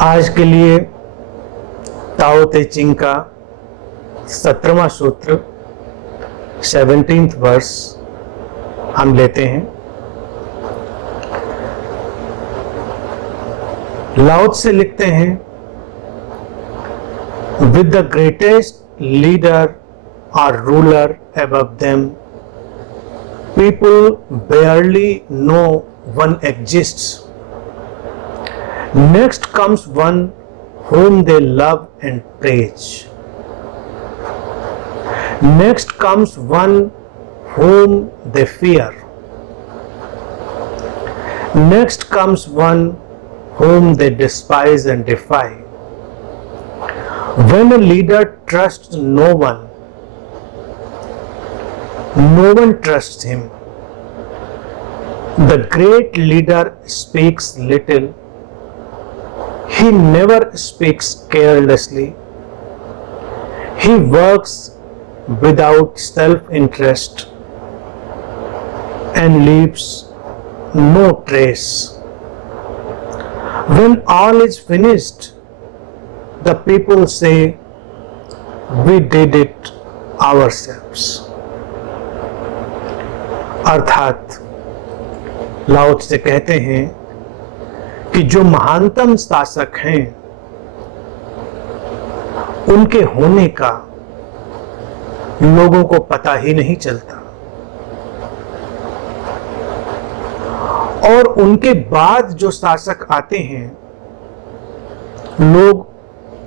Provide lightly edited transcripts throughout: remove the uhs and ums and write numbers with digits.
आज के लिए ताओ ते चिंग का 17वां सूत्र 17th वर्स हम लेते हैं। लाओ त्से लिखते हैं, विद द ग्रेटेस्ट लीडर और ruler above them, people barely know one exists. Next comes one whom they love and praise. Next comes one whom they fear. Next comes one whom they despise and defy. When a leader trusts no one trusts him. The great leader speaks little. He never speaks carelessly. He works without self-interest and leaves no trace. When all is finished, the people say, "We did it ourselves." अर्थात लाओ त्से कहते हैं कि जो महानतम शासक हैं उनके होने का लोगों को पता ही नहीं चलता, और उनके बाद जो शासक आते हैं लोग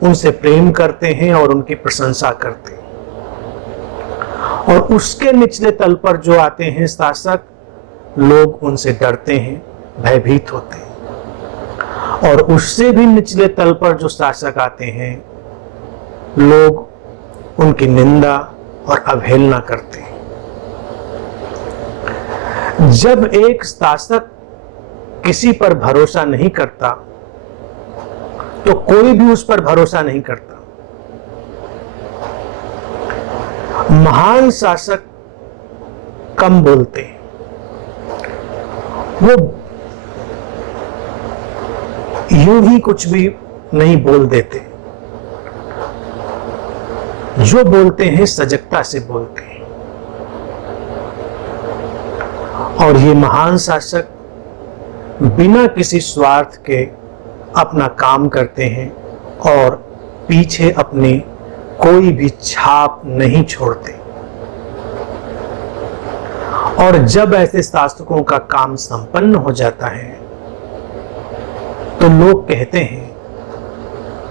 उनसे प्रेम करते हैं और उनकी प्रशंसा करते हैं, और उसके निचले तल पर जो आते हैं शासक, लोग उनसे डरते हैं, भयभीत होते हैं, और उससे भी निचले तल पर जो शासक आते हैं लोग उनकी निंदा और अवहेलना करते हैं। जब एक शासक किसी पर भरोसा नहीं करता तो कोई भी उस पर भरोसा नहीं करता। महान शासक कम बोलते हैं, वो यूं ही कुछ भी नहीं बोल देते, जो बोलते हैं सजगता से बोलते हैं, और ये महान शासक बिना किसी स्वार्थ के अपना काम करते हैं और पीछे अपनी कोई भी छाप नहीं छोड़ते। और जब ऐसे शासकों का काम संपन्न हो जाता है तो लोग कहते हैं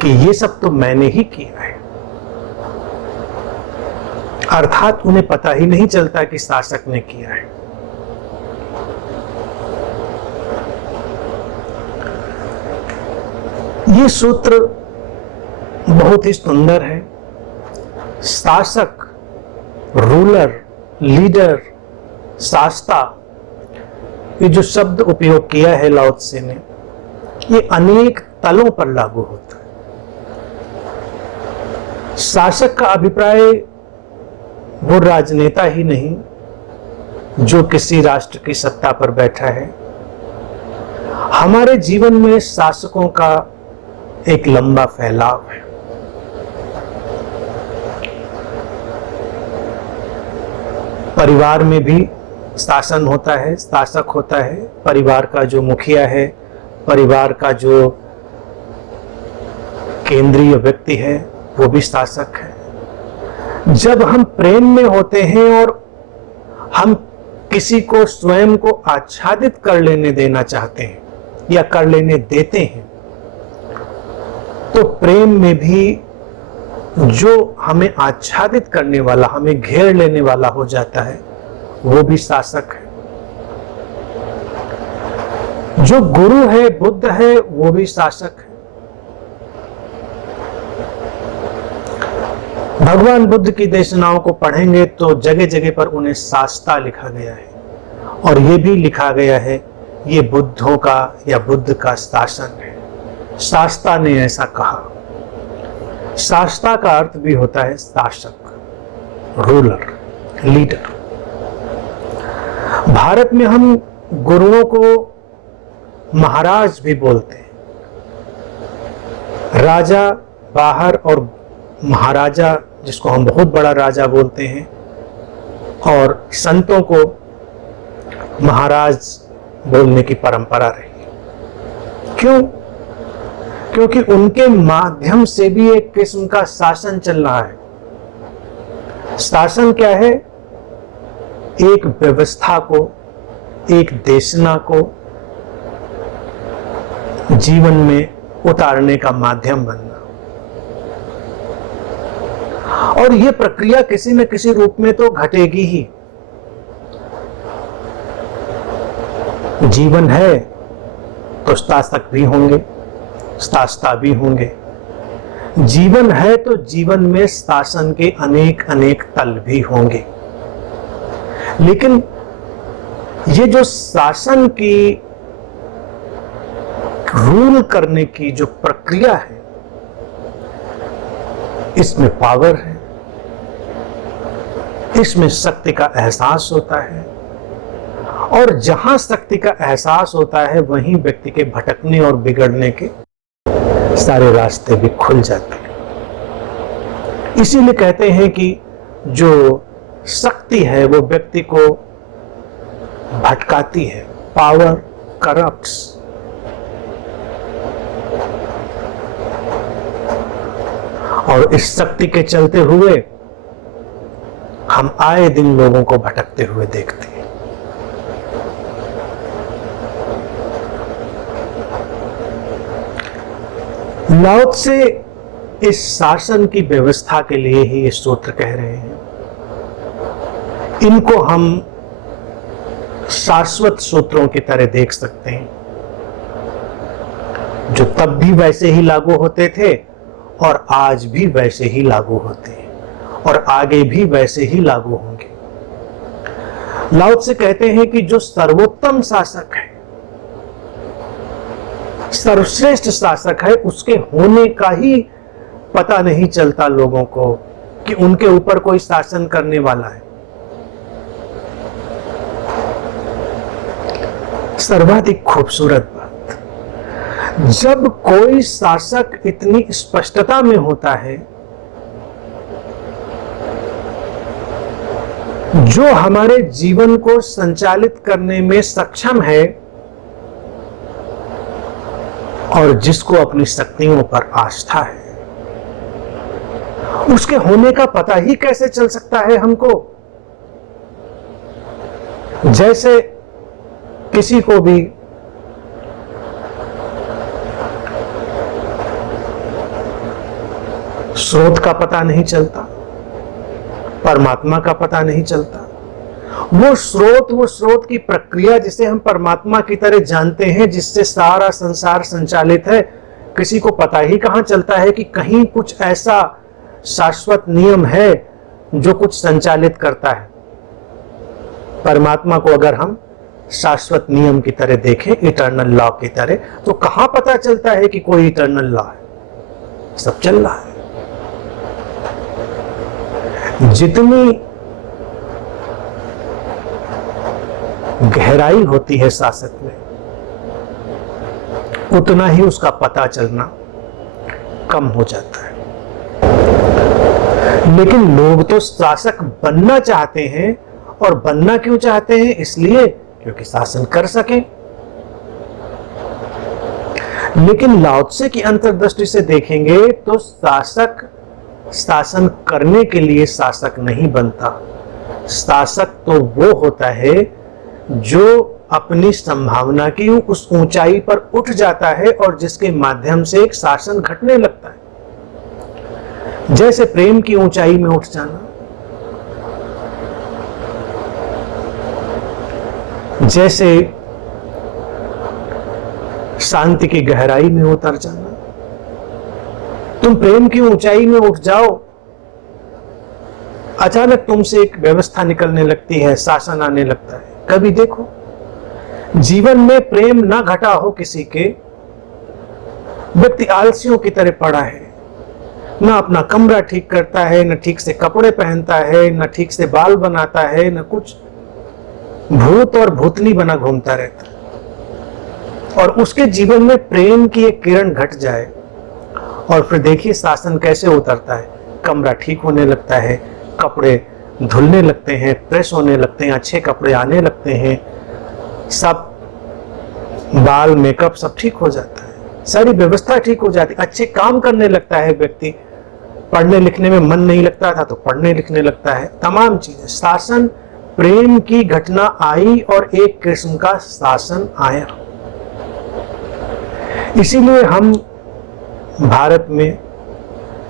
कि ये सब तो मैंने ही किया है। अर्थात उन्हें पता ही नहीं चलता कि शासक ने किया है। ये सूत्र बहुत ही सुंदर है। शासक, रूलर, लीडर, शास्ता, ये जो शब्द उपयोग किया है लाओ त्से ने, ये अनेक तलों पर लागू होता है। शासक का अभिप्राय वो राजनेता ही नहीं जो किसी राष्ट्र की सत्ता पर बैठा है। हमारे जीवन में शासकों का एक लंबा फैलाव है। परिवार में भी शासन होता है, शासक होता है। परिवार का जो मुखिया है, परिवार का जो केंद्रीय व्यक्ति है, वो भी शासक है। जब हम प्रेम में होते हैं और हम किसी को स्वयं को आच्छादित कर लेने देना चाहते हैं या कर लेने देते हैं, तो प्रेम में भी जो हमें आच्छादित करने वाला, हमें घेर लेने वाला हो जाता है, वो भी शासक है। जो गुरु है, बुद्ध है, वो भी शासक है। भगवान बुद्ध की देशनाओं को पढ़ेंगे तो जगह जगह पर उन्हें शास्ता लिखा गया है, और ये भी लिखा गया है ये बुद्धों का या बुद्ध का शासन है। शास्ता ने ऐसा कहा। शास्ता का अर्थ भी होता है शासक, रूलर, लीडर। भारत में हम गुरुओं को महाराज भी बोलते हैं। राजा बाहर और महाराजा, जिसको हम बहुत बड़ा राजा बोलते हैं, और संतों को महाराज बोलने की परंपरा रही। क्यों? क्योंकि उनके माध्यम से भी एक किस्म का शासन चल रहा है। शासन क्या है? एक व्यवस्था को, एक देशना को जीवन में उतारने का माध्यम बनना। और यह प्रक्रिया किसी न किसी रूप में तो घटेगी ही। जीवन है तो शासक भी होंगे, शासता भी होंगे। जीवन है तो जीवन में शासन के अनेक अनेक तल भी होंगे। लेकिन ये जो शासन की रूल करने की जो प्रक्रिया है, इसमें पावर है, इसमें शक्ति का एहसास होता है। और जहां शक्ति का एहसास होता है वहीं व्यक्ति के भटकने और बिगड़ने के सारे रास्ते भी खुल जाते हैं। इसीलिए कहते हैं कि जो शक्ति है वो व्यक्ति को भटकाती है। Power corrupts. और इस शक्ति के चलते हुए हम आए दिन लोगों को भटकते हुए देखते हैं। लाओ त्से इस शासन की व्यवस्था के लिए ही ये सूत्र कह रहे हैं। इनको हम शाश्वत सूत्रों की तरह देख सकते हैं, जो तब भी वैसे ही लागू होते थे और आज भी वैसे ही लागू होते हैं और आगे भी वैसे ही लागू होंगे। लाओ त्से कहते हैं कि जो सर्वोत्तम शासक है, सर्वश्रेष्ठ शासक है, उसके होने का ही पता नहीं चलता लोगों को कि उनके ऊपर कोई शासन करने वाला है। सर्वाधिक खूबसूरत बात, जब कोई शासक इतनी स्पष्टता में होता है, जो हमारे जीवन को संचालित करने में सक्षम है और जिसको अपनी शक्तियों पर आस्था है, उसके होने का पता ही कैसे चल सकता है हमको? जैसे किसी को भी स्रोत का पता नहीं चलता, परमात्मा का पता नहीं चलता। वो स्रोत की प्रक्रिया जिसे हम परमात्मा की तरह जानते हैं, जिससे सारा संसार संचालित है, किसी को पता ही कहां चलता है कि कहीं कुछ ऐसा शाश्वत नियम है जो कुछ संचालित करता है। परमात्मा को अगर हम शाश्वत नियम की तरह देखें, इटर्नल लॉ की तरह, तो कहां पता चलता है कि कोई इटर्नल लॉ है? सब चल रहा है। जितनी गहराई होती है शासक में, उतना ही उसका पता चलना कम हो जाता है। लेकिन लोग तो शासक बनना चाहते हैं, और बनना क्यों चाहते हैं? इसलिए क्योंकि शासन कर सके। लेकिन लाओ त्से की अंतर्दृष्टि से देखेंगे तो शासक शासन करने के लिए शासक नहीं बनता। शासक तो वो होता है जो अपनी संभावना की उस ऊंचाई पर उठ जाता है और जिसके माध्यम से एक शासन घटने लगता है। जैसे प्रेम की ऊंचाई में उठ जाना, जैसे शांति की गहराई में उतर जाना। तुम प्रेम की ऊंचाई में उठ जाओ, अचानक तुमसे एक व्यवस्था निकलने लगती है, शासन आने लगता है। कभी देखो जीवन में प्रेम ना घटा हो किसी के, व्यक्ति आलसियों की तरह पड़ा है, ना अपना कमरा ठीक करता है, ना ठीक से कपड़े पहनता है, ना ठीक से बाल बनाता है, ना कुछ, भूत और भूतनी बना घूमता रहता है। और उसके जीवन में प्रेम की एक किरण घट जाए और फिर देखिए शासन कैसे उतरता है, कमरा ठीक होने लगता है, कपड़े धुलने लगते हैं, प्रेस होने लगते हैं, अच्छे कपड़े आने लगते हैं, सब बाल मेकअप सब ठीक हो जाता है, सारी व्यवस्था ठीक हो जाती है, अच्छे काम करने लगता है व्यक्ति, पढ़ने लिखने में मन नहीं लगता था तो पढ़ने लिखने लगता है, तमाम चीजें। शासन, प्रेम की घटना आई और एक किस्म का शासन आया। इसीलिए हम भारत में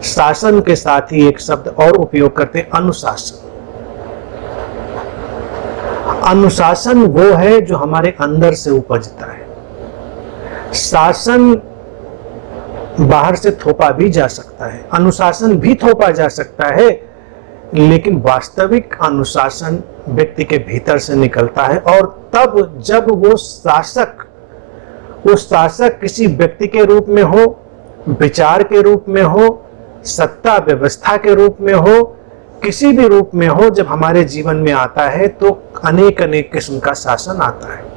शासन के साथ ही एक शब्द और उपयोग करते हैं, अनुशासन। अनुशासन वो है जो हमारे अंदर से उपजता है। शासन बाहर से थोपा भी जा सकता है, अनुशासन भी थोपा जा सकता है, लेकिन वास्तविक अनुशासन व्यक्ति के भीतर से निकलता है। और तब जब वो शासक किसी व्यक्ति के रूप में हो, विचार के रूप में हो, सत्ता व्यवस्था के रूप में हो, किसी भी रूप में हो, जब हमारे जीवन में आता है तो अनेक अनेक किस्म का शासन आता है।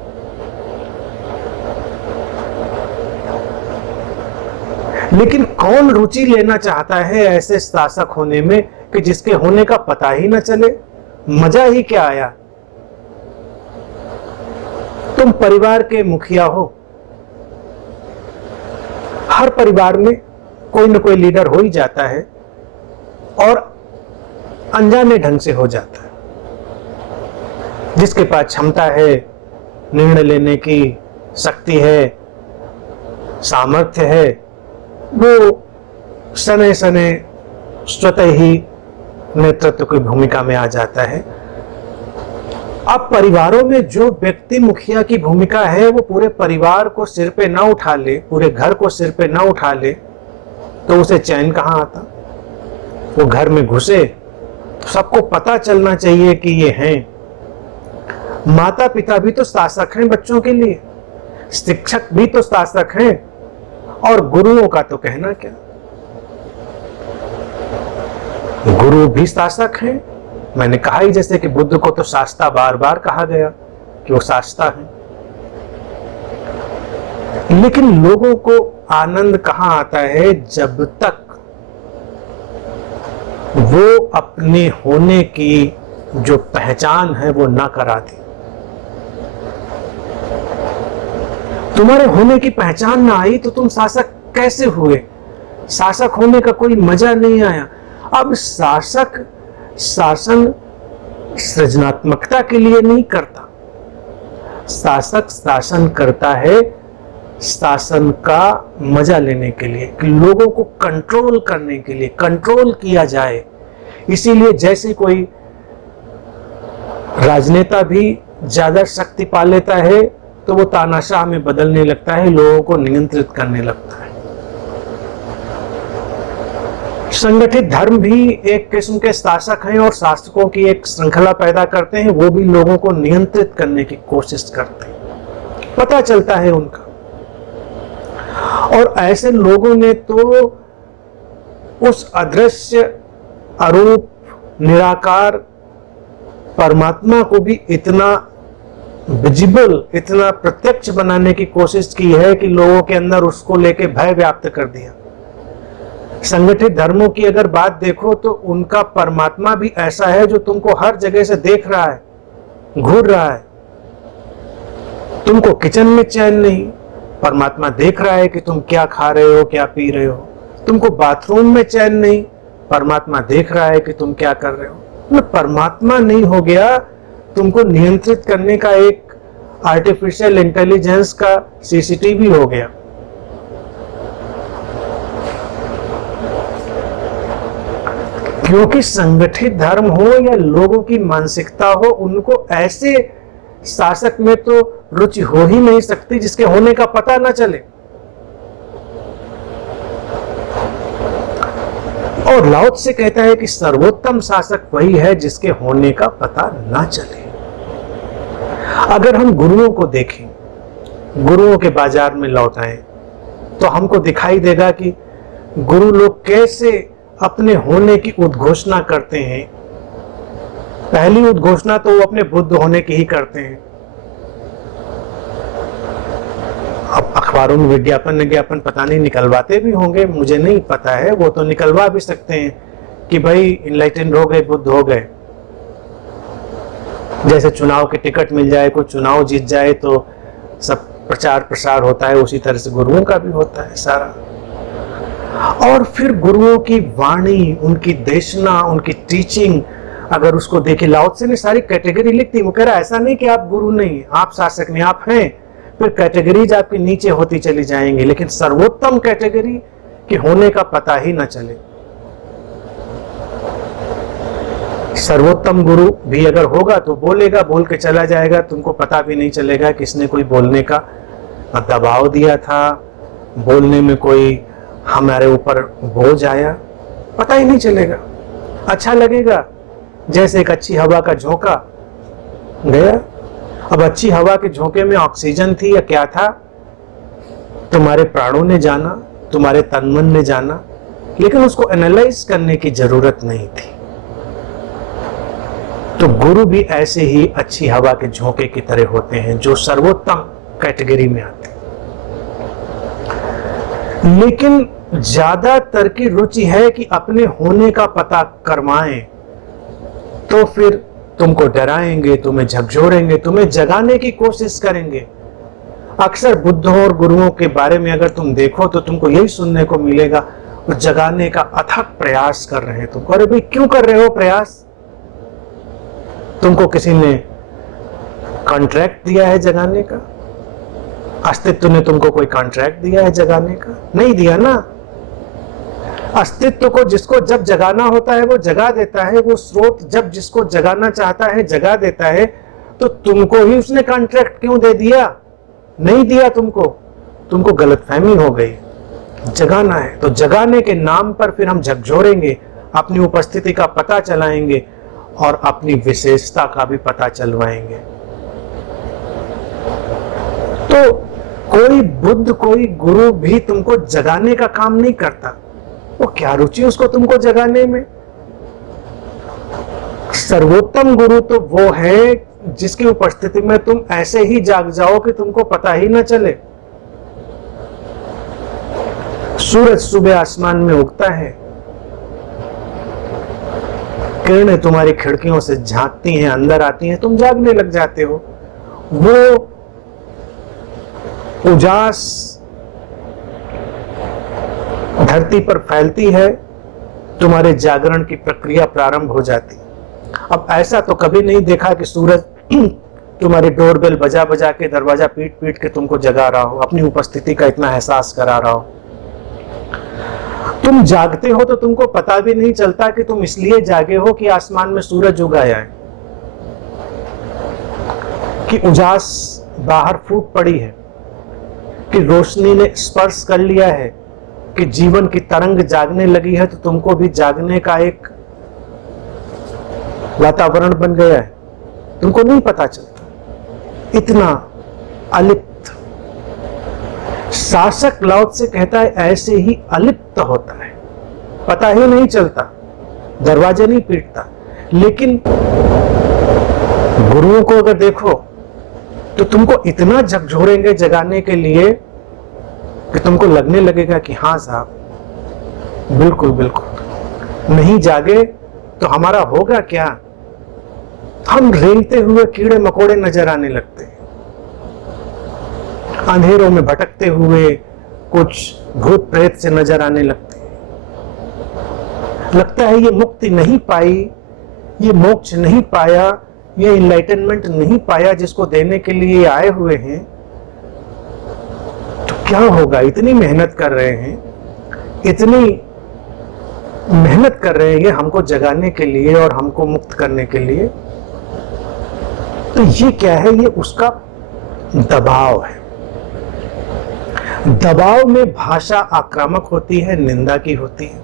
लेकिन कौन रुचि लेना चाहता है ऐसे शासक होने में कि जिसके होने का पता ही न चले, मजा ही क्या आया। तुम परिवार के मुखिया हो, हर परिवार में कोई न कोई लीडर हो ही जाता है और अनजाने ढंग से हो जाता है। जिसके पास क्षमता है, निर्णय लेने की शक्ति है, सामर्थ्य है, वो सने सने स्वतः ही नेतृत्व की भूमिका में आ जाता है। अब परिवारों में जो व्यक्ति मुखिया की भूमिका है वो पूरे परिवार को सिर पे ना उठा ले, पूरे घर को सिर पे ना उठा ले, तो उसे चैन कहां आता। वो घर में घुसे तो सबको पता चलना चाहिए कि ये हैं। माता पिता भी तो शासक हैं बच्चों के लिए, शिक्षक भी तो शासक हैं, और गुरुओं का तो कहना क्या, गुरु भी शासक हैं। मैंने कहा ही जैसे कि बुद्ध को तो शास्ता बार बार कहा गया कि वो शास्ता है। लेकिन लोगों को आनंद कहां आता है, जब तक वो अपने होने की जो पहचान है वो ना कराती। तुम्हारे होने की पहचान ना आई तो तुम शासक कैसे हुए? शासक होने का कोई मजा नहीं आया। अब शासन सृजनात्मकता के लिए नहीं करता, शासक शासन करता है शासन का मजा लेने के लिए, कि लोगों को कंट्रोल करने के लिए, कंट्रोल किया जाए। इसीलिए जैसे कोई राजनेता भी ज्यादा शक्ति पा लेता है तो वो तानाशाह में बदलने लगता है, लोगों को नियंत्रित करने लगता है। संगठित धर्म भी एक किस्म के शासक हैं और शासकों की एक श्रृंखला पैदा करते हैं, वो भी लोगों को नियंत्रित करने की कोशिश करते हैं, पता चलता है उनका। और ऐसे लोगों ने तो उस अदृश्य, अरूप, निराकार परमात्मा को भी इतना विजिबल, इतना प्रत्यक्ष बनाने की कोशिश की है कि लोगों के अंदर उसको लेके भय व्याप्त कर दिया। संगठित धर्मों की अगर बात देखो तो उनका परमात्मा भी ऐसा है जो तुमको हर जगह से देख रहा है, घूर रहा है। तुमको किचन में चैन नहीं, परमात्मा देख रहा है कि तुम क्या खा रहे हो, क्या पी रहे हो। तुमको बाथरूम में चैन नहीं, परमात्मा देख रहा है कि तुम क्या कर रहे हो। परमात्मा नहीं हो गया, तुमको नियंत्रित करने का एक आर्टिफिशियल इंटेलिजेंस का सीसीटीवी हो गया। क्योंकि संगठित धर्म हो या लोगों की मानसिकता हो, उनको ऐसे शासक में तो रुचि हो ही नहीं सकती जिसके होने का पता ना चले। और लाओ त्से कहता है कि सर्वोत्तम शासक वही है जिसके होने का पता ना चले। अगर हम गुरुओं को देखें, गुरुओं के बाजार में लौट आए, तो हमको दिखाई देगा कि गुरु लोग कैसे अपने होने की उद्घोषणा करते हैं। पहली उद्घोषणा तो वो अपने बुद्ध होने की ही करते हैं। अब अखबारों में विज्ञापन पता नहीं निकलवाते भी होंगे, मुझे नहीं पता है, वो तो निकलवा भी सकते हैं कि भाई इनलाइटेंड हो गए, बुद्ध हो गए। जैसे चुनाव के टिकट मिल जाए, कोई चुनाव जीत जाए तो सब प्रचार प्रसार होता है, उसी तरह से गुरुओं का भी होता है सारा। और फिर गुरुओं की वाणी, उनकी देशना, उनकी टीचिंग, अगर उसको देखे, लाओ त्से ने सारी कैटेगरी लिख दी। वो कह रहा है ऐसा नहीं कि आप गुरु नहीं, आप शासक नहीं, आप हैं, फिर कैटेगरीज आपकी नीचे होती चली जाएंगी, लेकिन सर्वोत्तम कैटेगरी के होने का पता ही ना चले। सर्वोत्तम गुरु भी अगर होगा तो बोलेगा, बोल के चला जाएगा, तुमको पता भी नहीं चलेगा किसने कोई बोलने का दबाव दिया था, बोलने में कोई हमारे ऊपर बोझ आया, पता ही नहीं चलेगा। अच्छा लगेगा जैसे एक अच्छी हवा का झोंका गया। अब अच्छी हवा के झोंके में ऑक्सीजन थी या क्या था, तुम्हारे प्राणों ने जाना, तुम्हारे तन मन ने जाना, लेकिन उसको एनालाइज करने की जरूरत नहीं थी। तो गुरु भी ऐसे ही अच्छी हवा के झोंके की तरह होते हैं, जो सर्वोत्तम कैटेगरी में आते हैं। लेकिन ज्यादातर की रुचि है कि अपने होने का पता करवाएं, तो फिर तुमको डराएंगे, तुम्हें झकझोरेंगे, तुम्हें जगाने की कोशिश करेंगे। अक्सर बुद्धों और गुरुओं के बारे में अगर तुम देखो तो तुमको यही सुनने को मिलेगा, वो जगाने का अथक प्रयास कर रहे हैं तुमको। अरे भाई क्यों कर रहे हो प्रयास? तुमको किसी ने कॉन्ट्रैक्ट दिया है जगाने का? अस्तित्व ने तुमको कोई कॉन्ट्रैक्ट दिया है जगाने का? नहीं दिया ना। अस्तित्व को जिसको जब जगाना होता है वो जगा देता है, वो स्रोत जब जिसको जगाना चाहता है जगा देता है। तो तुमको ही उसने कॉन्ट्रैक्ट क्यों दे दिया? नहीं दिया तुमको गलतफहमी हो गई। जगाना है तो जगाने के नाम पर फिर हम झकझोरेंगे, अपनी उपस्थिति का पता चलाएंगे और अपनी विशेषता का भी पता चलवाएंगे। तो कोई बुद्ध, कोई गुरु भी तुमको जगाने का काम नहीं करता। वो क्या रुचि उसको तुमको जगाने में? सर्वोत्तम गुरु तो वो है जिसकी उपस्थिति में तुम ऐसे ही जाग जाओ कि तुमको पता ही ना चले। सूरज सुबह आसमान में उगता है, किरणें तुम्हारी खिड़कियों से झांकती हैं, अंदर आती हैं, तुम जागने लग जाते हो। वो उजास धरती पर फैलती है, तुम्हारे जागरण की प्रक्रिया प्रारंभ हो जाती। अब ऐसा तो कभी नहीं देखा कि सूरज तुम्हारी डोरबेल बजा बजा के, दरवाजा पीट पीट के तुमको जगा रहा हो, अपनी उपस्थिति का इतना एहसास करा रहा हो। तुम जागते हो तो तुमको पता भी नहीं चलता कि तुम इसलिए जागे हो कि आसमान में सूरज उगाया है, कि उजास बाहर फूट पड़ी है, कि रोशनी ने स्पर्श कर लिया है, कि जीवन की तरंग जागने लगी है, तो तुमको भी जागने का एक वातावरण बन गया है। तुमको नहीं पता चलता, इतना अलिप्त। शासक लाओ त्से कहता है ऐसे ही अलिप्त होता है, पता ही नहीं चलता, दरवाजे नहीं पीटता। लेकिन गुरुओं को अगर देखो तो तुमको इतना झकझोरेंगे जगाने के लिए कि तुमको लगने लगेगा कि हाँ साहब बिल्कुल बिल्कुल, नहीं जागे तो हमारा होगा क्या। हम रेंगते हुए कीड़े मकोड़े नजर आने लगते हैं, अंधेरों में भटकते हुए कुछ भूत प्रेत से नजर आने लगते हैं। लगता है ये मुक्ति नहीं पाई, ये मोक्ष नहीं पाया, ये इनलाइटनमेंट नहीं पाया जिसको देने के लिए आए हुए हैं। तो क्या होगा? इतनी मेहनत कर रहे हैं, इतनी मेहनत कर रहे हैं ये हमको जगाने के लिए और हमको मुक्त करने के लिए। तो ये क्या है? ये उसका दबाव है। दबाव में भाषा आक्रामक होती है, निंदा की होती है।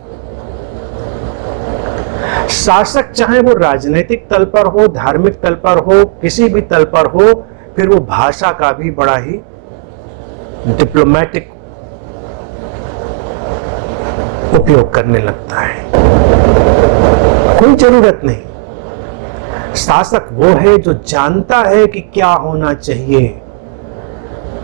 शासक चाहे वो राजनीतिक तल पर हो, धार्मिक तल पर हो, किसी भी तल पर हो, फिर वो भाषा का भी बड़ा ही डिप्लोमेटिक उपयोग करने लगता है। कोई जरूरत नहीं। शासक वो है जो जानता है कि क्या होना चाहिए,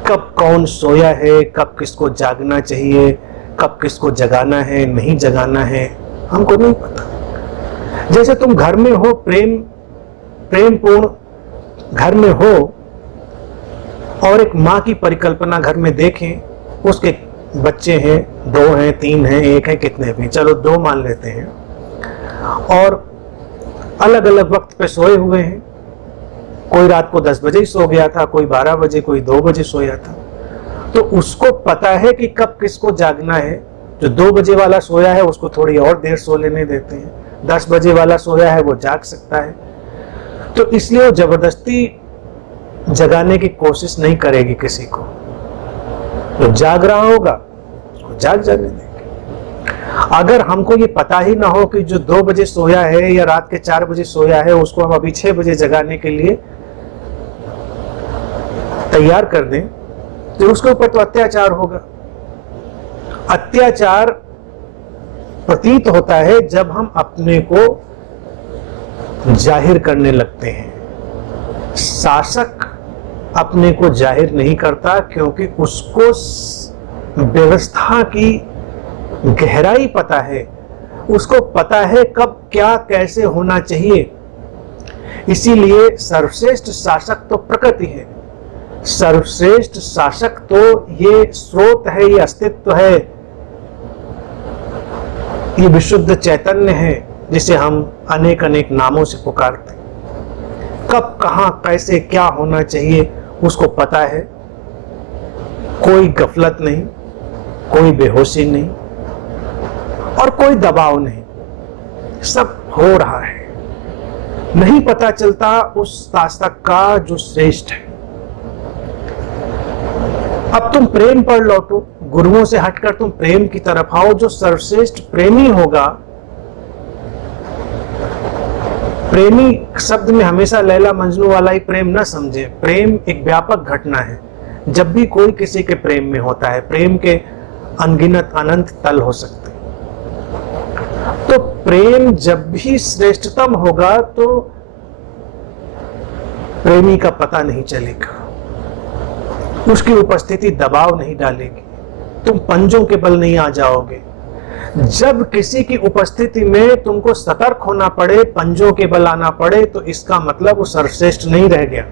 कब कौन सोया है, कब किसको जागना चाहिए, कब किसको जगाना है, नहीं जगाना है, हमको नहीं पता। जैसे तुम घर में हो, प्रेम पूर्ण घर में हो और एक माँ की परिकल्पना घर में देखें, उसके बच्चे हैं, 2 हैं, 3 हैं, 1 है, कितने भी, चलो 2 मान लेते हैं, और अलग अलग वक्त पे सोए हुए हैं। कोई रात को 10 बजे ही सो गया था, कोई 12 बजे, कोई 2 बजे सोया था। तो उसको पता है कि कब किसको जागना है। जो 2 बजे वाला सोया है उसको थोड़ी और देर सो लेने देते हैं, 10 बजे वाला सोया है वो जाग सकता है। तो इसलिए वो जबरदस्ती जगाने की कोशिश नहीं करेगी किसी को। जो जाग रहा होगा उसको जाग जाने देंगे। अगर हमको ये पता ही ना हो कि जो 2 बजे सोया है या रात के 4 बजे सोया है उसको हम अभी 6 बजे जगाने के लिए तैयार कर दें, तो उसके ऊपर तो अत्याचार होगा। अत्याचार प्रतीत होता है जब हम अपने को जाहिर करने लगते हैं। शासक अपने को जाहिर नहीं करता क्योंकि उसको व्यवस्था की गहराई पता है, उसको पता है कब क्या कैसे होना चाहिए। इसीलिए सर्वश्रेष्ठ शासक तो प्रकृति है, सर्वश्रेष्ठ शासक तो ये स्रोत है, ये अस्तित्व है, ये विशुद्ध चैतन्य है जिसे हम अनेक अनेक नामों से पुकारते हैं। कब कहां कैसे क्या होना चाहिए उसको पता है। कोई गफलत नहीं, कोई बेहोशी नहीं और कोई दबाव नहीं, सब हो रहा है। नहीं पता चलता उस शासक का जो श्रेष्ठ है। अब तुम प्रेम पर लौटो, गुरुओं से हटकर तुम प्रेम की तरफ आओ। जो सर्वश्रेष्ठ प्रेमी होगा, प्रेमी शब्द में हमेशा लैला मजनू वाला ही प्रेम न समझे। प्रेम एक व्यापक घटना है। जब भी कोई किसी के प्रेम में होता है, प्रेम के अनगिनत अनंत तल हो सकते हैं। तो प्रेम जब भी श्रेष्ठतम होगा तो प्रेमी का पता नहीं चलेगा, उसकी उपस्थिति दबाव नहीं डालेगी, तुम पंजों के बल नहीं आ जाओगे। जब किसी की उपस्थिति में तुमको सतर्क होना पड़े, पंजों के बल आना पड़े, तो इसका मतलब वो सर्वश्रेष्ठ नहीं रह गया।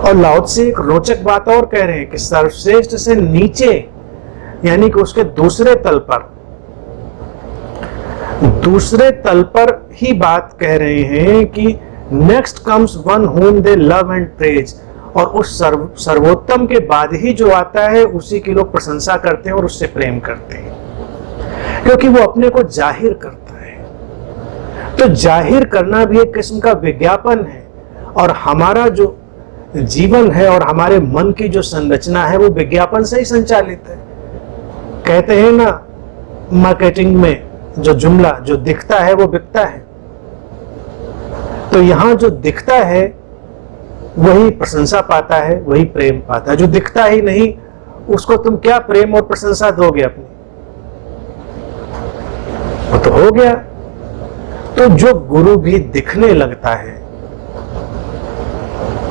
और लाओ त्से एक रोचक बात और कह रहे हैं कि सर्वश्रेष्ठ से नीचे, यानी कि उसके दूसरे तल पर ही बात कह रहे हैं कि next comes one whom they love and praise। और उस सर्वोत्तम के बाद ही जो आता है उसी की लोग प्रशंसा करते हैं और उससे प्रेम करते हैं, क्योंकि वो अपने को जाहिर करता है। तो जाहिर करना भी एक किस्म का विज्ञापन है। और हमारा जो जीवन है और हमारे मन की जो संरचना है वो विज्ञापन से ही संचालित है। कहते हैं ना मार्केटिंग में जो जुमला, जो दिखता है वो बिकता है। तो यहां जो दिखता है वही प्रशंसा पाता है, वही प्रेम पाता है। जो दिखता ही नहीं उसको तुम क्या प्रेम और प्रशंसा दोगे अपनी? वो तो हो गया। तो जो गुरु भी दिखने लगता है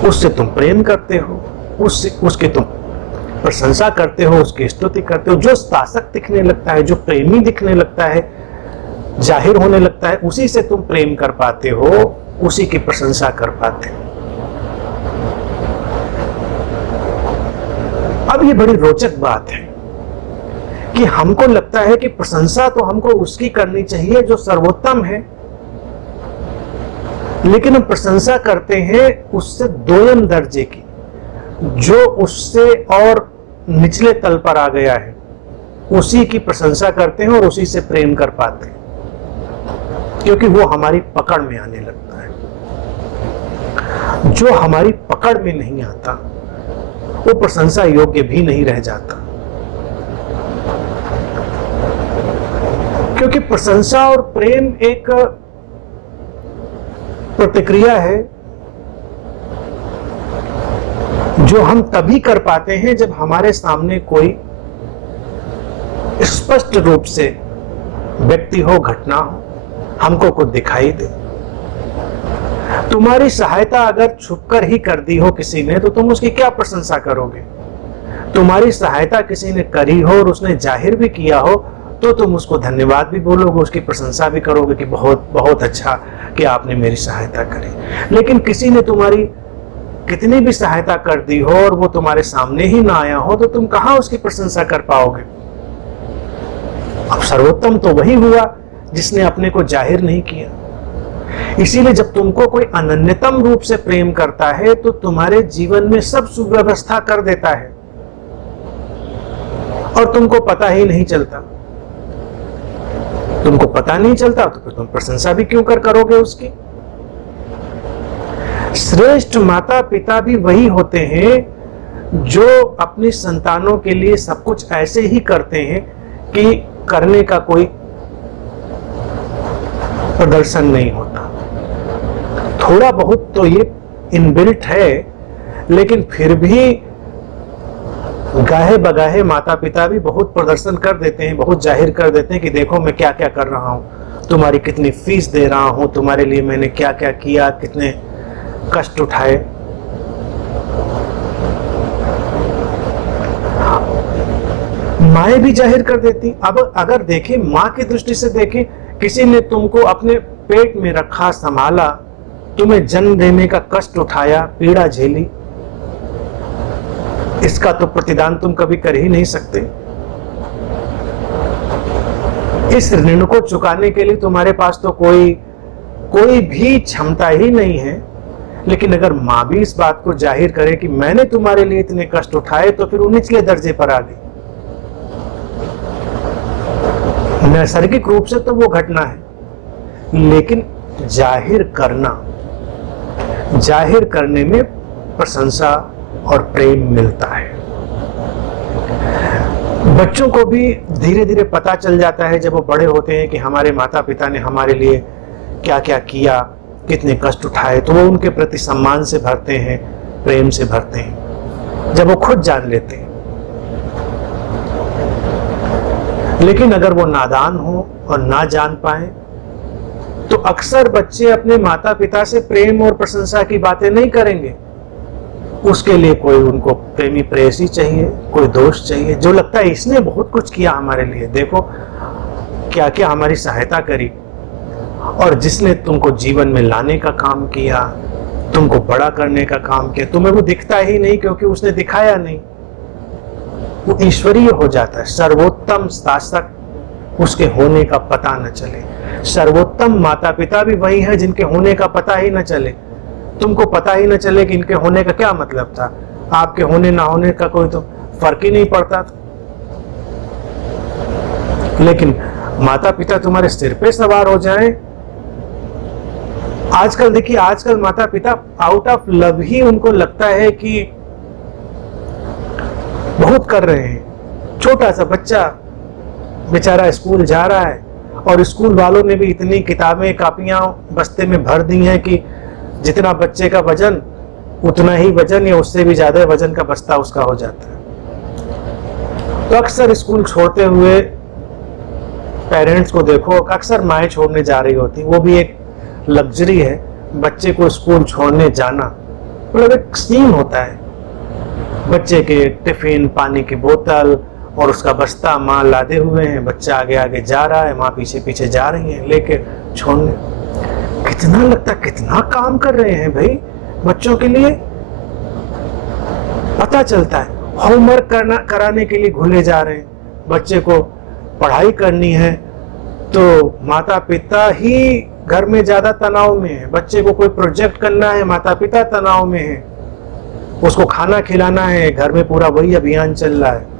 उससे तुम प्रेम करते हो, उसकी तुम प्रशंसा करते हो, उसकी स्तुति करते हो। जो शासक दिखने लगता है, जो प्रेमी दिखने लगता है, जाहिर होने लगता है, उसी से तुम प्रेम कर पाते हो, उसी की प्रशंसा कर पाते हो। अब ये बड़ी रोचक बात है कि हमको लगता है कि प्रशंसा तो हमको उसकी करनी चाहिए जो सर्वोत्तम है, लेकिन हम प्रशंसा करते हैं उससे दोयम दर्जे की, जो उससे और निचले तल पर आ गया है, उसी की प्रशंसा करते हैं और उसी से प्रेम कर पाते हैं, क्योंकि वो हमारी पकड़ में आने लगता है। जो हमारी पकड़ में नहीं आता वो प्रशंसा योग्य भी नहीं रह जाता, क्योंकि प्रशंसा और प्रेम एक प्रतिक्रिया है जो हम तभी कर पाते हैं जब हमारे सामने कोई स्पष्ट रूप से व्यक्ति हो, घटना हो, हमको कुछ दिखाई दे। तुम्हारी सहायता अगर छुपकर ही कर दी हो किसी ने तो तुम उसकी क्या प्रशंसा करोगे? तुम्हारी सहायता किसी ने करी हो और उसने जाहिर भी किया हो तो तुम उसको धन्यवाद भी बोलोगे, उसकी प्रशंसा भी करोगे कि बहुत बहुत अच्छा कि आपने मेरी सहायता करी। लेकिन किसी ने तुम्हारी कितनी भी सहायता कर दी हो और वो तुम्हारे सामने ही ना आया हो तो तुम कहां उसकी प्रशंसा कर पाओगे? अब सर्वोत्तम तो वही हुआ जिसने अपने को जाहिर नहीं किया। इसीलिए जब तुमको कोई अनन्यतम रूप से प्रेम करता है तो तुम्हारे जीवन में सब सुव्यवस्था कर देता है और तुमको पता ही नहीं चलता। तुमको पता नहीं चलता तो फिर तुम प्रशंसा भी क्यों करोगे उसकी? श्रेष्ठ माता पिता भी वही होते हैं जो अपनी संतानों के लिए सब कुछ ऐसे ही करते हैं कि करने का कोई प्रदर्शन नहीं होता। थोड़ा बहुत तो ये इनबिल्ट है, लेकिन फिर भी गाहे बगाहे माता पिता भी बहुत प्रदर्शन कर देते हैं, बहुत जाहिर कर देते हैं कि देखो मैं क्या क्या कर रहा हूं, तुम्हारी कितनी फीस दे रहा हूं, तुम्हारे लिए मैंने क्या क्या किया, कितने कष्ट उठाए। माएं भी जाहिर कर देती। अब अगर देखें, मां की दृष्टि से देखें, किसी ने तुमको अपने पेट में रखा, संभाला, तुम्हें जन्म देने का कष्ट उठाया, पीड़ा झेली, इसका तो प्रतिदान तुम कभी कर ही नहीं सकते। इस ऋण को चुकाने के लिए तुम्हारे पास तो कोई भी क्षमता ही नहीं है। लेकिन अगर मां भी इस बात को जाहिर करे कि मैंने तुम्हारे लिए इतने कष्ट उठाए तो फिर वो निचले दर्जे पर आ गई। नैसर्गिक रूप से तो वो घटना है, लेकिन जाहिर करने में प्रशंसा और प्रेम मिलता है। बच्चों को भी धीरे धीरे पता चल जाता है जब वो बड़े होते हैं कि हमारे माता पिता ने हमारे लिए क्या क्या किया, कितने कष्ट उठाए, तो वो उनके प्रति सम्मान से भरते हैं, प्रेम से भरते हैं जब वो खुद जान लेते हैं। लेकिन अगर वो नादान हो और ना जान पाए तो अक्सर बच्चे अपने माता पिता से प्रेम और प्रशंसा की बातें नहीं करेंगे। उसके लिए कोई उनको प्रेमी प्रेयसी चाहिए, कोई दोस्त चाहिए जो लगता है इसने बहुत कुछ किया हमारे लिए, देखो क्या क्या हमारी सहायता करी, और जिसने तुमको जीवन में लाने का काम किया, तुमको बड़ा करने का काम किया, तुम्हें वो दिखता ही नहीं क्योंकि उसने दिखाया नहीं। वो ईश्वरीय हो जाता है। सर्वोत्तम शासक उसके होने का पता न चले। सर्वोत्तम माता पिता भी वही है जिनके होने का पता ही न चले। तुमको पता ही न चले कि इनके होने का क्या मतलब था, आपके होने ना होने का कोई तो फर्क ही नहीं पड़ता था। लेकिन माता पिता तुम्हारे सिर पे सवार हो जाएं, आजकल देखिए, आजकल माता पिता आउट ऑफ लव ही उनको लगता है कि बहुत कर रहे हैं। छोटा सा बच्चा बेचारा स्कूल जा रहा है और स्कूल वालों ने भी इतनी किताबें कापियां बस्ते में भर दी हैं कि जितना बच्चे का वजन उतना ही वजन या उससे भी ज्यादा वजन का बस्ता उसका हो जाता है। तो अक्सर स्कूल छोड़ते हुए पेरेंट्स को देखो, अक्सर माएँ छोड़ने जा रही होती, वो भी एक लग्जरी है। बच्चे को स्कूल छोड़ने जाना मतलब एक सीन होता है। बच्चे के टिफिन, पानी की बोतल और उसका बस्ता माँ लादे हुए हैं, बच्चा आगे आगे जा रहा है, माँ पीछे पीछे जा रही है लेके छोड़ने। कितना लगता है, कितना काम कर रहे हैं भाई बच्चों के लिए, पता चलता है। होमवर्क कराने के लिए घुले जा रहे हैं, बच्चे को पढ़ाई करनी है तो माता पिता ही घर में ज्यादा तनाव में है। बच्चे को कोई प्रोजेक्ट करना है, माता पिता तनाव में है। उसको खाना खिलाना है, घर में पूरा वही अभियान चल रहा है।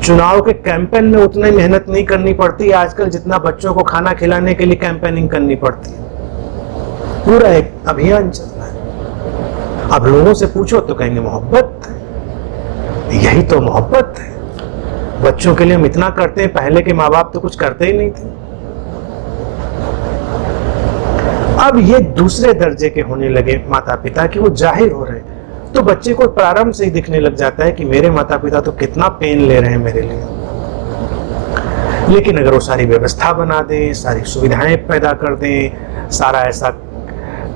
चुनाव के कैंपेन में उतनी मेहनत नहीं करनी पड़ती आजकल जितना बच्चों को खाना खिलाने के लिए कैंपेनिंग करनी पड़ती है। पूरा एक अभियान चल रहा है। अब लोगों से पूछो तो कहेंगे मोहब्बत है। यही तो मोहब्बत है। बच्चों के लिए हम इतना करते हैं, पहले के माँ बाप तो कुछ करते ही नहीं थे। अब ये दूसरे दर्जे के होने लगे माता पिता कि वो जाहिर हो रहे हैं, तो बच्चे को प्रारंभ से ही दिखने लग जाता है कि मेरे माता पिता तो कितना पेन ले रहे हैं मेरे लिए। लेकिन अगर वो सारी व्यवस्था बना दें, सारी सुविधाएं पैदा कर दें, सारा ऐसा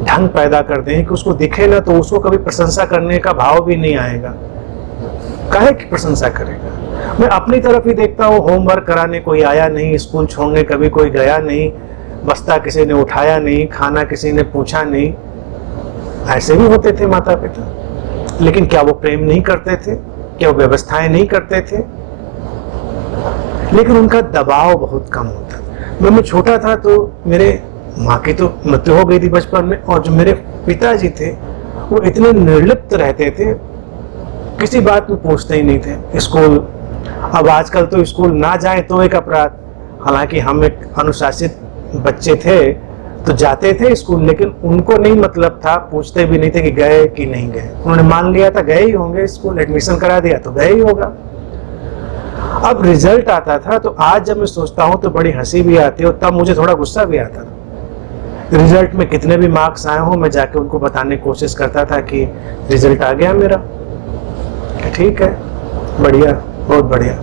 ढंग पैदा कर दें कि उसको दिखे ना तो उसको कभी प्रशंसा करने का भाव भी नहीं आएगा। काहे की प्रशंसा करेगा? मैं अपनी तरफ ही देखता हूँ, होमवर्क कराने कोई आया नहीं, स्कूल छोड़ने कभी कोई गया नहीं, बस्ता किसी ने उठाया नहीं, खाना किसी ने पूछा नहीं। ऐसे भी होते थे माता पिता। लेकिन क्या वो प्रेम नहीं करते थे? क्या वो व्यवस्थाएं नहीं करते थे? लेकिन उनका दबाव बहुत कम होता था। मैं छोटा था तो मेरे माँ की तो मृत्यु हो गई थी बचपन में, और जो मेरे पिताजी थे वो इतने निर्लिप्त रहते थे, किसी बात में पूछते ही नहीं थे। स्कूल, अब आजकल तो स्कूल ना जाए तो एक अपराध, हालांकि हम एक अनुशासित बच्चे थे तो जाते थे स्कूल, लेकिन उनको नहीं मतलब था, पूछते भी नहीं थे कि गए कि नहीं गए। उन्होंने मान लिया था गए ही होंगे, स्कूल एडमिशन करा दिया तो गए ही होगा। अब रिजल्ट आता था तो आज जब मैं सोचता हूँ तो बड़ी हंसी भी आती है, और तब मुझे थोड़ा गुस्सा भी आता था। रिजल्ट में कितने भी मार्क्स आए हों, मैं जाके उनको बताने की कोशिश करता था कि रिजल्ट आ गया मेरा, ठीक है, बढ़िया, बहुत बढ़िया।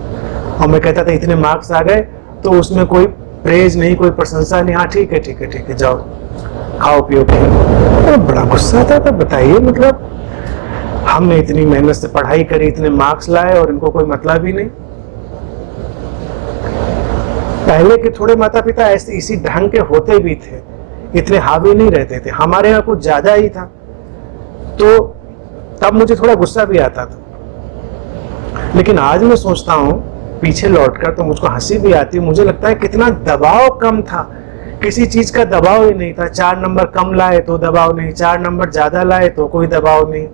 और मैं कहता था इतने मार्क्स आ गए, तो उसमें कोई प्रेज नहीं, कोई प्रशंसा नहीं, हाँ ठीक है ठीक है ठीक है, जाओ खाओ पियो पियो। बड़ा गुस्सा आता था। बताइए, मतलब हमने इतनी मेहनत से पढ़ाई करी, इतने मार्क्स लाए और इनको कोई मतलब ही नहीं। पहले के थोड़े माता पिता ऐसे इसी ढंग के होते भी थे, इतने हावी नहीं रहते थे। हमारे यहाँ कुछ ज्यादा ही था, तो तब मुझे थोड़ा गुस्सा भी आता था। लेकिन आज मैं सोचता हूँ पीछे लौटकर तो मुझको हंसी भी आती है। मुझे लगता है कितना दबाव कम था, किसी चीज का दबाव ही नहीं था। 4 नंबर कम लाए तो दबाव नहीं, 4 नंबर ज्यादा लाए तो कोई दबाव नहीं,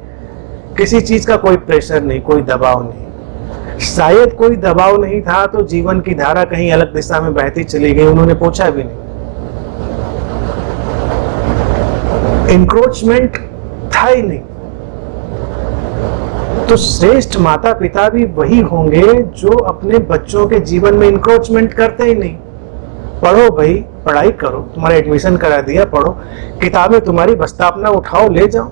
किसी चीज का कोई प्रेशर नहीं, कोई दबाव नहीं। शायद कोई दबाव नहीं था तो जीवन की धारा कहीं अलग दिशा में बहती चली गई, उन्होंने पूछा भी नहीं। इंक्रोचमेंट था ही नहीं। तो श्रेष्ठ माता पिता भी वही होंगे जो अपने बच्चों के जीवन में इंक्रोचमेंट करते ही नहीं। पढ़ो भाई, पढ़ाई करो, तुम्हारा एडमिशन करा दिया, पढ़ो, किताबें तुम्हारी, बस्ता अपना उठाओ ले जाओ।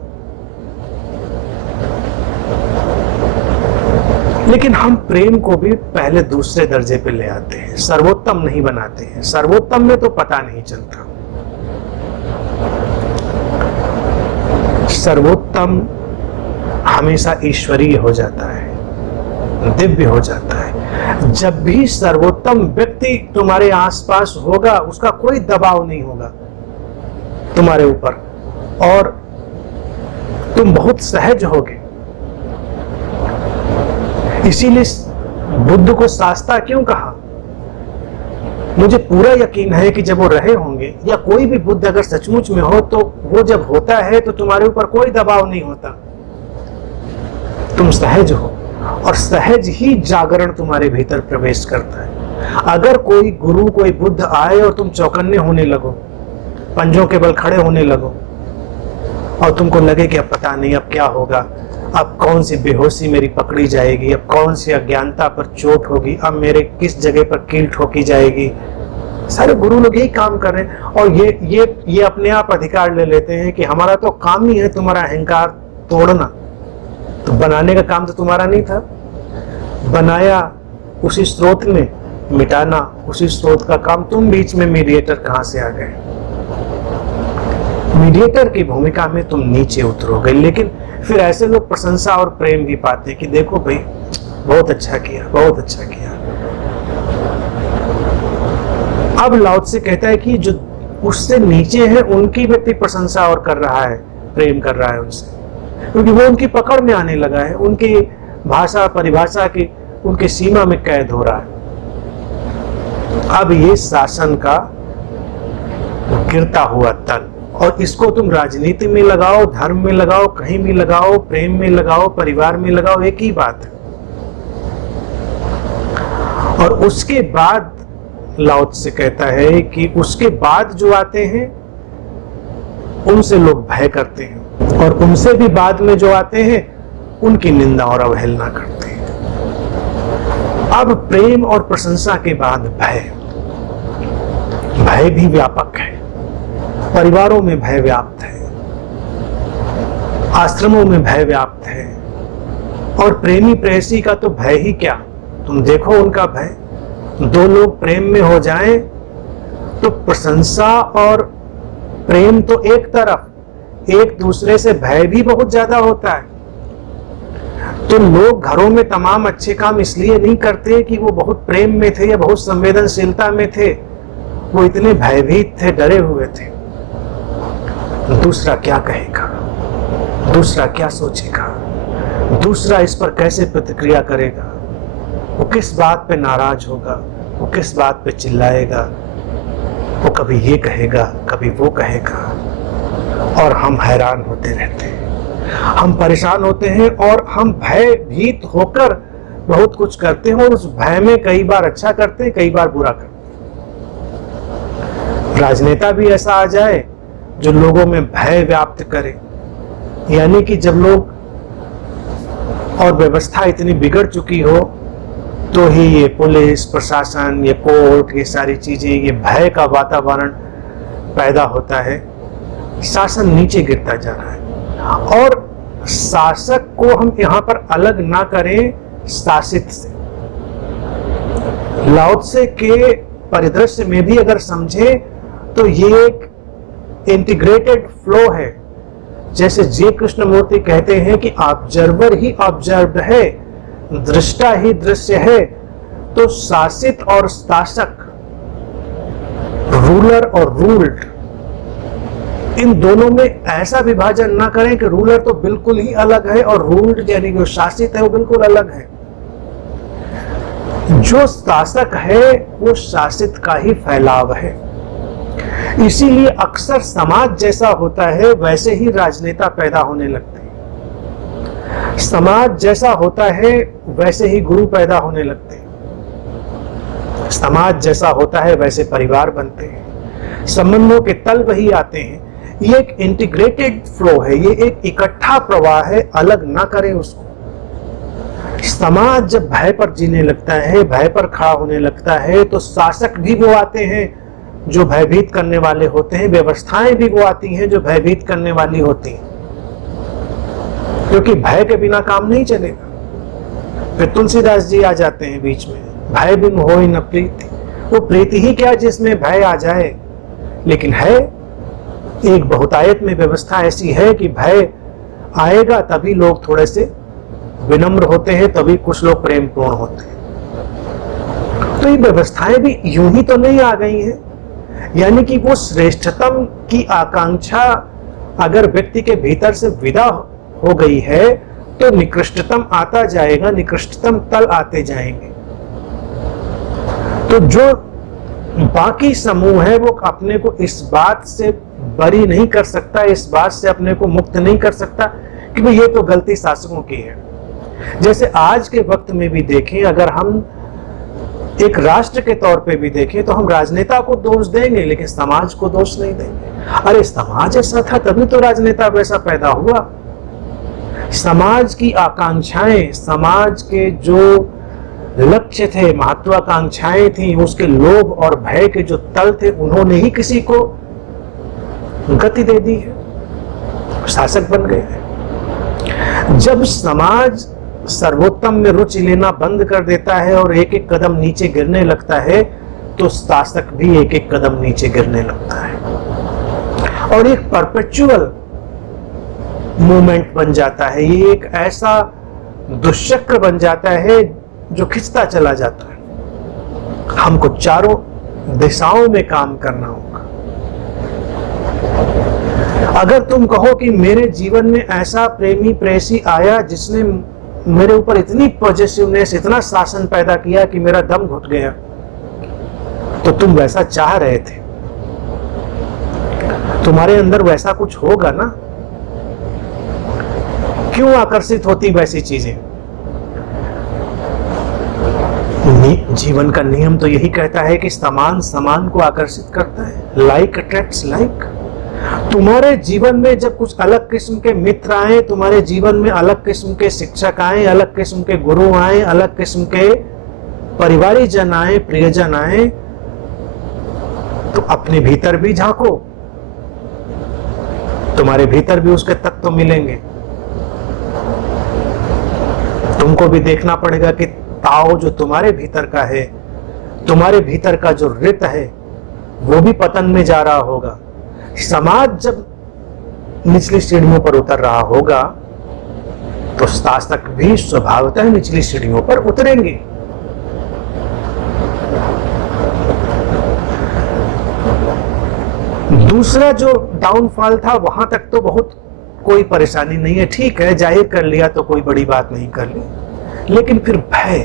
लेकिन हम प्रेम को भी पहले दूसरे दर्जे पे ले आते हैं, सर्वोत्तम नहीं बनाते हैं। सर्वोत्तम में तो पता नहीं चलता। सर्वोत्तम हमेशा ईश्वरीय हो जाता है, दिव्य हो जाता है। जब भी सर्वोत्तम व्यक्ति तुम्हारे आसपास होगा, उसका कोई दबाव नहीं होगा तुम्हारे ऊपर, और तुम बहुत सहज होगे। इसीलिए बुद्ध को शास्ता क्यों कहा? मुझे पूरा यकीन है कि जब वो रहे होंगे, या कोई भी बुद्ध अगर सचमुच में हो, तो वो जब होता है तो तुम्हारे ऊपर कोई दबाव नहीं होता, तुम सहज हो, और सहज ही जागरण तुम्हारे भीतर प्रवेश करता है। अगर कोई गुरु, कोई बुद्ध आए और तुम चौकन्ने होने लगो, पंजों के बल खड़े होने लगो, और तुमको लगे कि अब पता नहीं अब क्या होगा, अब कौन सी बेहोशी मेरी पकड़ी जाएगी, अब कौन सी अज्ञानता पर चोट होगी, अब मेरे किस जगह पर कील ठोकी जाएगी। सारे गुरु लोग यही काम कर रहे हैं, और ये अपने आप अधिकार ले लेते हैं कि हमारा तो काम ही है तुम्हारा अहंकार तोड़ना। तो बनाने का काम तो तुम्हारा नहीं था, बनाया उसी स्रोत ने, मिटाना उसी स्रोत का काम। तुम बीच में मीडिएटर कहां से आ गए? मीडिएटर की भूमिका में तुम नीचे उतरोगे। लेकिन फिर ऐसे लोग प्रशंसा और प्रेम भी पाते हैं कि देखो भाई, बहुत अच्छा किया, बहुत अच्छा किया। अब लाओ त्से कहता है कि जो उससे नीचे है उनकी व्यक्ति प्रशंसा और कर रहा है, प्रेम कर रहा है उनसे, क्योंकि वो उनकी पकड़ में आने लगा है, उनकी भाषा परिभाषा की उनकी सीमा में कैद हो रहा है। अब ये शासन का गिरता हुआ तल, और इसको तुम राजनीति में लगाओ, धर्म में लगाओ, कहीं भी लगाओ, प्रेम में लगाओ, परिवार में लगाओ, एक ही बात है। और उसके बाद लाओ त्से कहता है कि उसके बाद जो आते हैं उनसे लोग भय करते हैं, और उनसे भी बाद में जो आते हैं उनकी निंदा और अवहेलना करते हैं। अब प्रेम और प्रशंसा के बाद भय, भय भी व्यापक है। परिवारों में भय व्याप्त है, आश्रमों में भय व्याप्त है, और प्रेमी प्रेयसी का तो भय ही क्या, तुम देखो उनका भय। दो लोग प्रेम में हो जाएं तो प्रशंसा और प्रेम तो एक तरफ, एक दूसरे से भय भी बहुत ज्यादा होता है। तो लोग घरों में तमाम अच्छे काम इसलिए नहीं करते कि वो बहुत प्रेम में थे या बहुत संवेदनशीलता में थे, वो इतने भयभीत थे, डरे हुए थे। दूसरा क्या कहेगा, दूसरा क्या सोचेगा, दूसरा इस पर कैसे प्रतिक्रिया करेगा, वो किस बात पे नाराज होगा, वो किस बात पे चिल्लाएगा, वो कभी ये कहेगा कभी वो कहेगा, और हम हैरान होते रहते हैं, हम परेशान होते हैं और हम भयभीत होकर बहुत कुछ करते हैं और उस भय में कई बार अच्छा करते हैं, कई बार बुरा करते हैं। राजनेता भी ऐसा आ जाए जो लोगों में भय व्याप्त करे, यानी कि जब लोग और व्यवस्था इतनी बिगड़ चुकी हो तो ही ये पुलिस प्रशासन, ये कोर्ट, ये सारी चीजें, ये भय का वातावरण पैदा होता है, शासन नीचे गिरता जा रहा है। और शासक को हम यहाँ पर अलग ना करें शासित से। लाओ त्से के परिदृश्य में भी अगर समझे तो ये एक इंटीग्रेटेड फ्लो है। जैसे जी कृष्णमूर्ति कहते हैं कि ऑब्जर्वर ही ऑब्जर्व्ड है, दृष्टा ही दृश्य है। तो शासित और शासक, रूलर और रूल्ड, इन दोनों में ऐसा विभाजन ना करें कि रूलर तो बिल्कुल ही अलग है और रूल्ड यानी जो शासित है वो बिल्कुल अलग है। जो शासक है वो शासित का ही फैलाव है। इसीलिए अक्सर समाज जैसा होता है वैसे ही राजनेता पैदा होने लगते हैं, समाज जैसा होता है वैसे ही गुरु पैदा होने लगते हैं, समाज जैसा होता है वैसे परिवार बनते हैं, संबंधों के तल वही आते हैं। ये एक इंटीग्रेटेड फ्लो है, ये एक इकट्ठा प्रवाह है, अलग ना करें उसको। समाज जब भय पर जीने लगता है, भय पर खड़ा होने लगता है, तो शासक भी वो आते हैं जो भयभीत करने वाले होते हैं, व्यवस्थाएं भी वो आती हैं जो भयभीत करने वाली होती हैं, क्योंकि भय के बिना काम नहीं चलेगा। फिर तुलसीदास जी आ जाते हैं बीच में, भय बिन होय न प्रीति। वो प्रीति ही क्या जिसमें भय आ जाए, लेकिन है एक बहुतायत में व्यवस्था ऐसी है कि भय आएगा तभी लोग थोड़े से विनम्र होते हैं, तभी कुछ लोग प्रेम पूर्ण होते हैं। तो ये व्यवस्थाएं भी यूं ही तो नहीं आ गई हैं, यानी कि वो श्रेष्ठतम की आकांक्षा अगर व्यक्ति के भीतर से विदा हो गई है तो निकृष्टतम आता जाएगा, निकृष्टतम तल आते जाएंगे। तो जो बाकी समूह है वो अपने को इस बात से बरी नहीं कर सकता, इस बात से अपने को मुक्त नहीं कर सकता कि भाई ये तो गलती शासकों की है। जैसे आज के वक्त में भी देखें, अगर हम एक राष्ट्र के तौर पे भी देखें तो हम राजनेता को दोष देंगे लेकिन समाज को दोष नहीं देंगे। अरे समाज ऐसा था तभी तो राजनेता वैसा पैदा हुआ। समाज की आकांक्षाएं, समाज के जो लक्ष्य थे, महत्वाकांक्षाएं थी, उसके लोभ और भय के जो तल थे, उन्होंने ही किसी को गति दे दी है, शासक बन गए। जब समाज सर्वोत्तम में रुचि लेना बंद कर देता है और एक एक कदम नीचे गिरने लगता है तो शासक भी एक एक कदम नीचे गिरने लगता है और एक परपेचुअल मूवमेंट बन जाता है। ये एक ऐसा दुष्चक्र बन जाता है जो खिंचता चला जाता है। हमको चारों दिशाओं में काम करना होगा। अगर तुम कहो कि मेरे जीवन में ऐसा प्रेमी प्रेसी आया जिसने मेरे ऊपर इतनी पॉजिटिवनेस, इतना शासन पैदा किया कि मेरा दम घुट गया, तो तुम वैसा चाह रहे थे, तुम्हारे अंदर वैसा कुछ होगा ना। क्यों आकर्षित होती वैसी चीजें? जीवन का नियम तो यही कहता है कि समान समान को आकर्षित करता है, लाइक अट्रैक्ट्स लाइक। तुम्हारे जीवन में जब कुछ अलग किस्म के मित्र आए, तुम्हारे जीवन में अलग किस्म के शिक्षक आए, अलग किस्म के गुरु आए, अलग किस्म के परिवारी जन आए, प्रियजन आए, तो अपने भीतर भी झांको, तुम्हारे भीतर भी उसके तत्व मिलेंगे। तुमको भी देखना पड़ेगा कि ताओ जो तुम्हारे भीतर का है, तुम्हारे भीतर का जो रित है, वो भी पतन में जा रहा होगा। समाज जब निचली सीढ़ियों पर उतर रहा होगा तो शासक भी स्वभावतः निचली सीढ़ियों पर उतरेंगे। दूसरा जो डाउनफॉल था वहां तक तो बहुत कोई परेशानी नहीं है, ठीक है, जाहिर कर लिया तो कोई बड़ी बात नहीं कर ली। लेकिन फिर भय,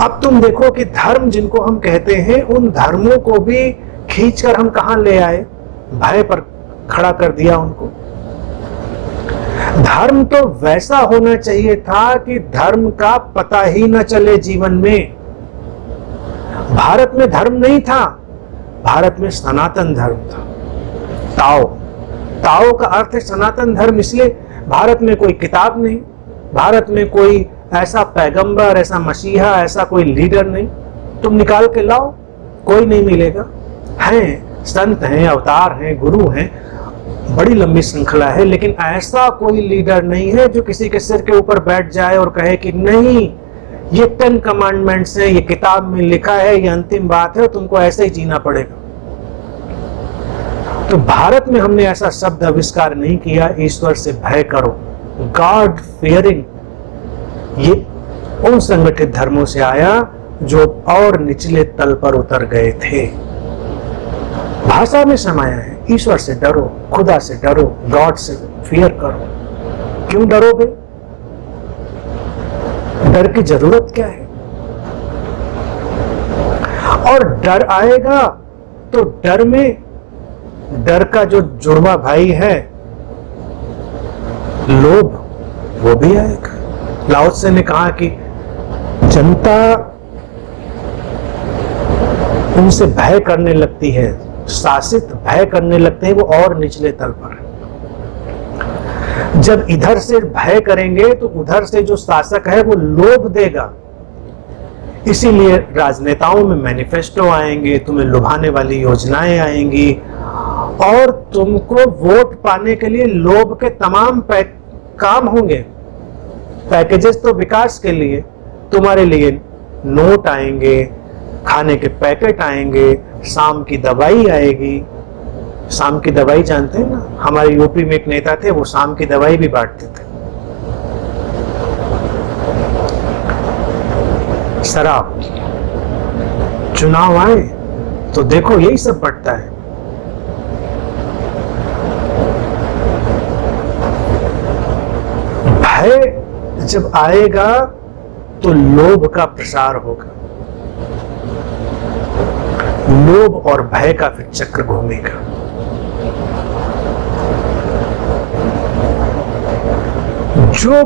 अब तुम देखो कि धर्म जिनको हम कहते हैं उन धर्मों को भी खींचकर हम कहां ले आए, भय पर खड़ा कर दिया उनको। धर्म तो वैसा होना चाहिए था कि धर्म का पता ही न चले जीवन में। भारत में धर्म नहीं था, भारत में सनातन धर्म था, ताओ। ताओ का अर्थ है सनातन धर्म, इसलिए भारत में कोई किताब नहीं, भारत में कोई ऐसा पैगंबर, ऐसा मसीहा, ऐसा कोई लीडर नहीं, तुम निकाल के लाओ, कोई नहीं मिलेगा। हैं संत हैं, अवतार हैं, गुरु हैं, बड़ी लंबी श्रृंखला है, लेकिन ऐसा कोई लीडर नहीं है जो किसी के सिर के ऊपर बैठ जाए और कहे कि नहीं, ये 10 कमांडमेंट्स है, ये किताब में लिखा है, ये अंतिम बात है, तुमको ऐसे ही जीना पड़ेगा। तो भारत में हमने ऐसा शब्द आविष्कार नहीं किया, ईश्वर से भय करो, गॉड फियरिंग। ये उन संगठित धर्मों से आया जो और निचले तल पर उतर गए थे। भाषा में समाया है, ईश्वर से डरो, खुदा से डरो, गॉड से फियर करो। क्यों डरोगे? डर की जरूरत क्या है? और डर आएगा तो डर में डर का जो जुड़वा भाई है लोभ, वो भी आएगा। लाओ त्से ने कहा कि जनता उनसे भय करने लगती है, शासित भय करने लगते हैं, वो और निचले तल पर। जब इधर से भय करेंगे तो उधर से जो शासक है वो लोभ देगा। इसीलिए राजनेताओं में मैनिफेस्टो आएंगे, तुम्हें लुभाने वाली योजनाएं आएंगी और तुमको वोट पाने के लिए लोभ के तमाम काम होंगे। पैकेजेस तो विकास के लिए, तुम्हारे लिए नोट आएंगे, खाने के पैकेट आएंगे, शाम की दवाई आएगी। शाम की दवाई जानते हैं ना, हमारे यूपी में एक नेता थे, वो शाम की दवाई भी बांटते थे। शराब, चुनाव आए तो देखो यही सब बढ़ता है। भय जब आएगा तो लोभ का प्रसार होगा, लोभ और भय का फिर चक्र घूमेगा। जो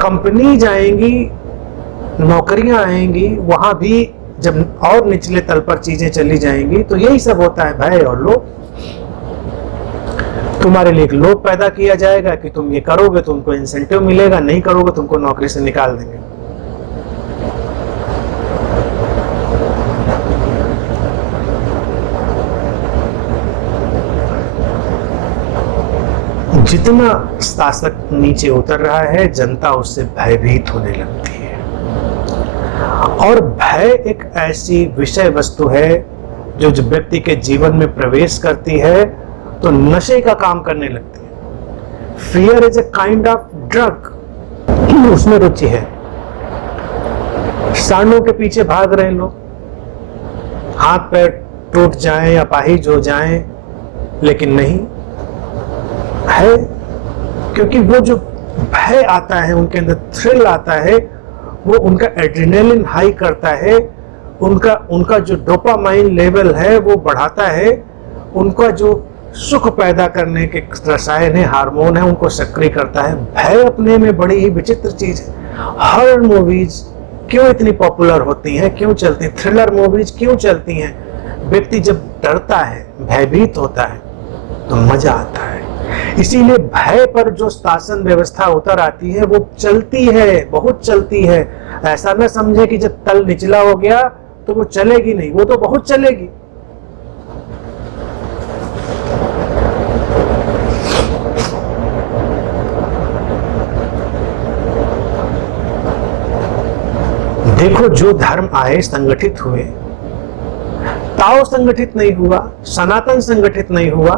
कंपनी जाएंगी, नौकरियां आएंगी, वहां भी जब और निचले तल पर चीजें चली जाएंगी तो यही सब होता है, भय और लोभ। तुम्हारे लिए एक लोभ पैदा किया जाएगा कि तुम ये करोगे तुमको इंसेंटिव मिलेगा, नहीं करोगे तुमको नौकरी से निकाल देंगे। जितना शासक नीचे उतर रहा है, जनता उससे भयभीत होने लगती है। और भय एक ऐसी विषय वस्तु है जो जब व्यक्ति के जीवन में प्रवेश करती है तो नशे का काम करने लगती है। Fear is a kind of drug, उसमें रुचि है। सांडों के पीछे भाग रहे लोग, हाथ पैर टूट जाएं, अपाहिज हो जाएं, लेकिन नहीं है, क्योंकि वो जो भय आता है, उनके अंदर थ्रिल आता है, वो उनका एड्रेनालिन हाई करता है, उनका जो डोपामाइन लेवल है वो बढ़ाता है, उनका जो सुख पैदा करने के रसायन है, हार्मोन है, उनको सक्रिय करता है। भय अपने में बड़ी ही विचित्र चीज है। हॉरर मूवीज क्यों इतनी पॉपुलर होती हैं, क्यों चलती, थ्रिलर मूवीज क्यों चलती हैं? व्यक्ति जब डरता है, भयभीत होता है तो मजा आता है। इसीलिए भय पर जो शासन व्यवस्था उतर आती है वो चलती है, बहुत चलती है। ऐसा ना समझे कि जब तल निचला हो गया तो वो चलेगी नहीं, वो तो बहुत चलेगी। देखो जो धर्म आए संगठित हुए, ताओ संगठित नहीं हुआ, सनातन संगठित नहीं हुआ,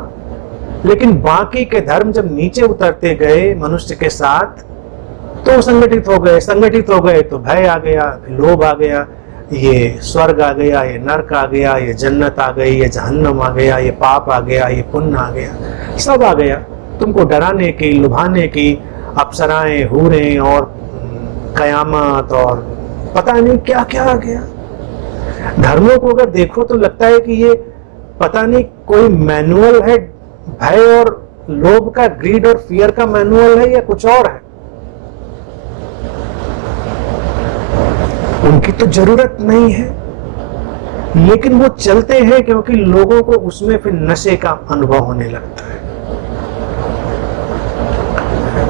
लेकिन बाकी के धर्म जब नीचे उतरते गए मनुष्य के साथ तो संगठित हो गए तो भय आ गया, लोभ आ गया, ये स्वर्ग आ गया, ये नरक आ गया, ये जन्नत आ गई, ये जहन्नम आ गया, ये पाप आ गया, ये पुण्य आ गया, सब आ गया तुमको डराने की, लुभाने की। अप्सराएं, हूरें और कयामत और पता नहीं क्या क्या आ गया। धर्मों को अगर देखो तो लगता है कि ये पता नहीं कोई मैनुअल है, भय और लोभ का, ग्रीड और फियर का मैनुअल है या कुछ और है। उनकी तो जरूरत नहीं है, लेकिन वो चलते हैं क्योंकि लोगों को उसमें फिर नशे का अनुभव होने लगता है।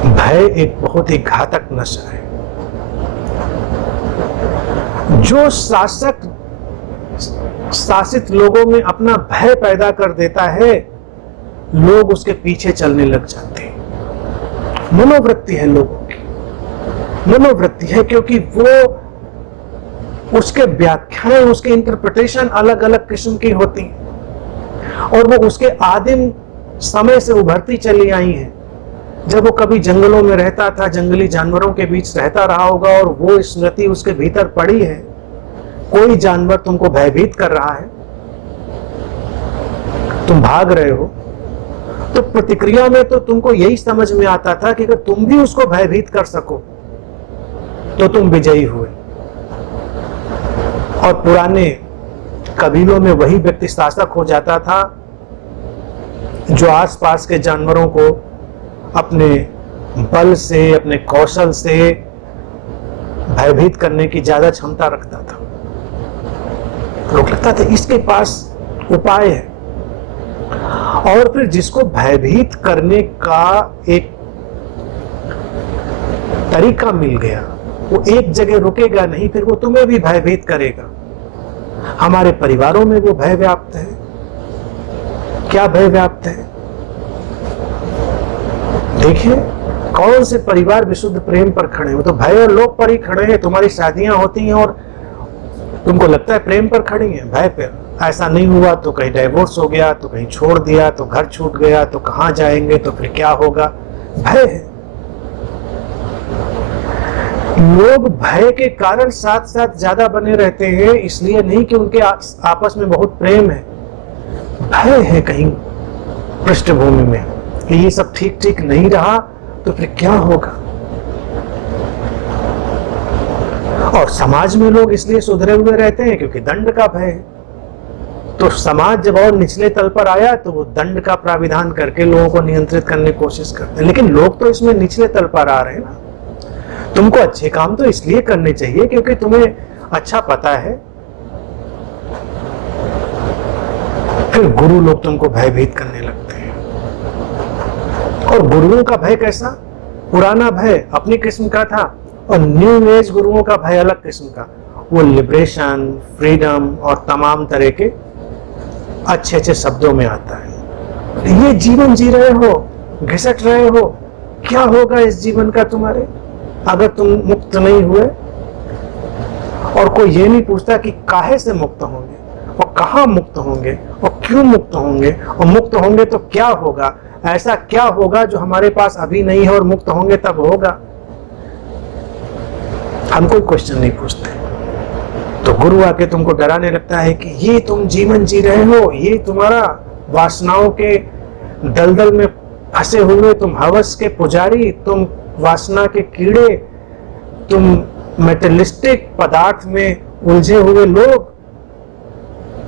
भय एक बहुत ही घातक नशा है। जो शासक शासित लोगों में अपना भय पैदा कर देता है, लोग उसके पीछे चलने लग जाते हैं। मनोवृत्ति है लोगों की, मनोवृत्ति है, क्योंकि वो उसके व्याख्याएं, उसके इंटरप्रिटेशन अलग अलग किस्म की होती हैं और वो उसके आदिम समय से उभरती चली आई हैं। जब वो कभी जंगलों में रहता था, जंगली जानवरों के बीच रहता रहा होगा और वो स्मृति उसके भीतर पड़ी है। कोई जानवर तुमको भयभीत कर रहा है, तुम भाग रहे हो, तो प्रतिक्रिया में तो तुमको यही समझ में आता था कि अगर तुम भी उसको भयभीत कर सको तो तुम विजयी हुए। और पुराने कबीलों में वही व्यक्ति शासक हो जाता था जो आसपास के जानवरों को अपने बल से, अपने कौशल से भयभीत करने की ज्यादा क्षमता रखता था। लोग लगता था इसके पास उपाय है। और फिर जिसको भयभीत करने का एक तरीका मिल गया, वो एक जगह रुकेगा नहीं, फिर वो तुम्हें भी भयभीत करेगा। हमारे परिवारों में वो भय व्याप्त है। क्या भय व्याप्त है? देखिए कौन से परिवार विशुद्ध प्रेम पर खड़े हैं, वो तो भय और लोभ पर ही खड़े हैं। तुम्हारी शादियां होती हैं और तुमको लगता है प्रेम पर खड़ी हैं, भय पर। ऐसा नहीं हुआ तो कहीं डाइवोर्स हो गया, तो कहीं छोड़ दिया, तो घर छूट गया, तो कहां जाएंगे, तो फिर क्या होगा, भय है। लोग भय के कारण साथ साथ ज्यादा बने रहते हैं, इसलिए नहीं कि उनके आपस में बहुत प्रेम है, भय है कहीं पृष्ठभूमि में कि ये सब ठीक ठीक नहीं रहा तो फिर क्या होगा। और समाज में लोग इसलिए सुधरे हुए रहते हैं क्योंकि दंड का भय है। तो समाज जब और निचले तल पर आया तो वो दंड का प्राविधान करके लोगों को नियंत्रित करने की कोशिश करते हैं। लेकिन लोग तो इसमें निचले तल पर आ रहे हैं ना। तुमको अच्छे काम तो इसलिए करने चाहिए क्योंकि तुम्हें अच्छा पता है। फिर गुरु लोग तुमको भयभीत करने लगते हैं। और गुरुओं का भय कैसा? पुराना भय अपनी किस्म का था और न्यू एज गुरुओं का भय अलग किस्म का। वो लिबरेशन, फ्रीडम और तमाम तरह के अच्छे अच्छे शब्दों में आता है। ये जीवन जी रहे हो, घिसट रहे हो, क्या होगा इस जीवन का तुम्हारे अगर तुम मुक्त नहीं हुए? और कोई ये नहीं पूछता कि काहे से मुक्त होंगे और कहाँ मुक्त होंगे और क्यों मुक्त होंगे, और मुक्त होंगे तो क्या होगा, ऐसा क्या होगा जो हमारे पास अभी नहीं है और मुक्त होंगे तब होगा। हम कोई क्वेश्चन नहीं पूछते। तो गुरु आके तुमको डराने लगता है कि ये तुम जीवन जी रहे हो, ये तुम्हारा वासनाओं के दलदल में फंसे हुए, तुम हवस के पुजारी, तुम वासना के कीड़े, तुम मेटेलिस्टिक पदार्थ में उलझे हुए लोग,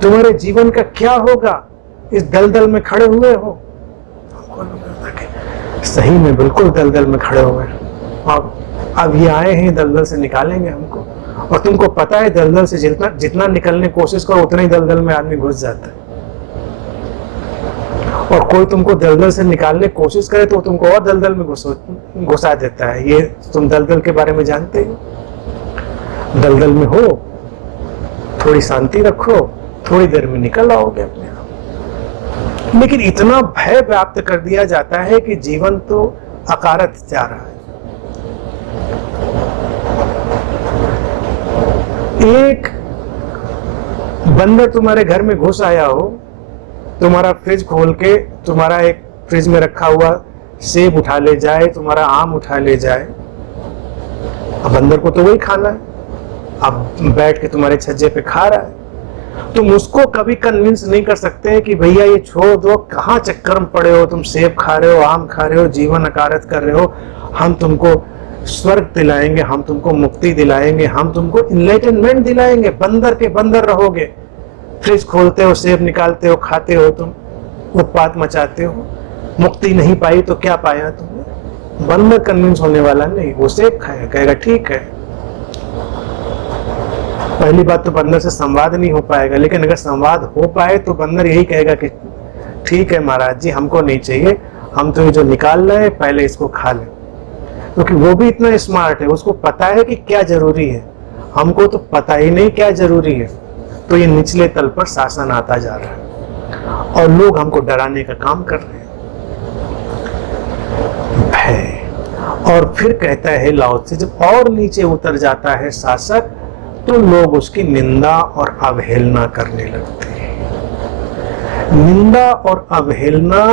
तुम्हारे जीवन का क्या होगा, इस दलदल में खड़े हुए हो। सही में बिल्कुल दलदल में खड़े हुए हैं। अब ये आए हैं, दलदल से निकालेंगे हमको। और तुमको पता है दलदल से जितना निकलने की कोशिश करो उतना ही दलदल में आदमी घुस जाता है। और कोई तुमको दलदल से निकालने की कोशिश करे तो तुमको और दलदल में घुसा देता है। ये तुम दलदल के बारे में जानते हो। दलदल में हो, थोड़ी शांति रखो, थोड़ी देर में निकल आओगे अपने आप। लेकिन इतना भय व्याप्त कर दिया जाता है कि जीवन तो अकारत जा रहा है। एक बंदर तुम्हारे घर में घुस आया हो, तुम्हारा फ्रिज खोल के तुम्हारा एक फ्रिज में रखा हुआ सेब उठा ले जाए, तुम्हारा आम उठा ले जाए, अब बंदर को तो वही खाना है, अब बैठ के तुम्हारे छज्जे पे खा रहा है। तुम उसको कभी कन्विंस नहीं कर सकते कि भैया ये छोड़ दो, कहाँ चक्कर में पड़े हो, तुम सेब खा रहे हो, आम खा रहे हो, जीवन अकारत कर रहे हो, हम तुमको स्वर्ग दिलाएंगे, हम तुमको मुक्ति दिलाएंगे, हम तुमको इनलाइटनमेंट दिलाएंगे। बंदर के बंदर रहोगे, फ्रिज खोलते हो, सेब निकालते हो, खाते हो, तुम उत्पात मचाते हो, मुक्ति नहीं पाई तो क्या पाया तुमने? बंदर कन्विंस होने वाला नहीं, वो सेब खाएगा, कहेगा ठीक है। पहली बात तो बंदर से संवाद नहीं हो पाएगा, लेकिन अगर संवाद हो पाए तो बंदर यही कहेगा कि ठीक है महाराज जी, हमको नहीं चाहिए, हम तो ये जो निकाल रहे हैं पहले इसको खा लें। क्योंकि वो भी इतना स्मार्ट है, उसको पता है कि क्या जरूरी है, हमको तो पता ही नहीं क्या जरूरी है। तो ये निचले तल पर शासन आता जा रहा है और लोग हमको डराने का काम कर रहे हैं। भय। और फिर कहता है लाओ त्से, जब और नीचे उतर जाता है शासक तो लोग उसकी निंदा और अवहेलना करने लगते हैं। निंदा और अवहेलना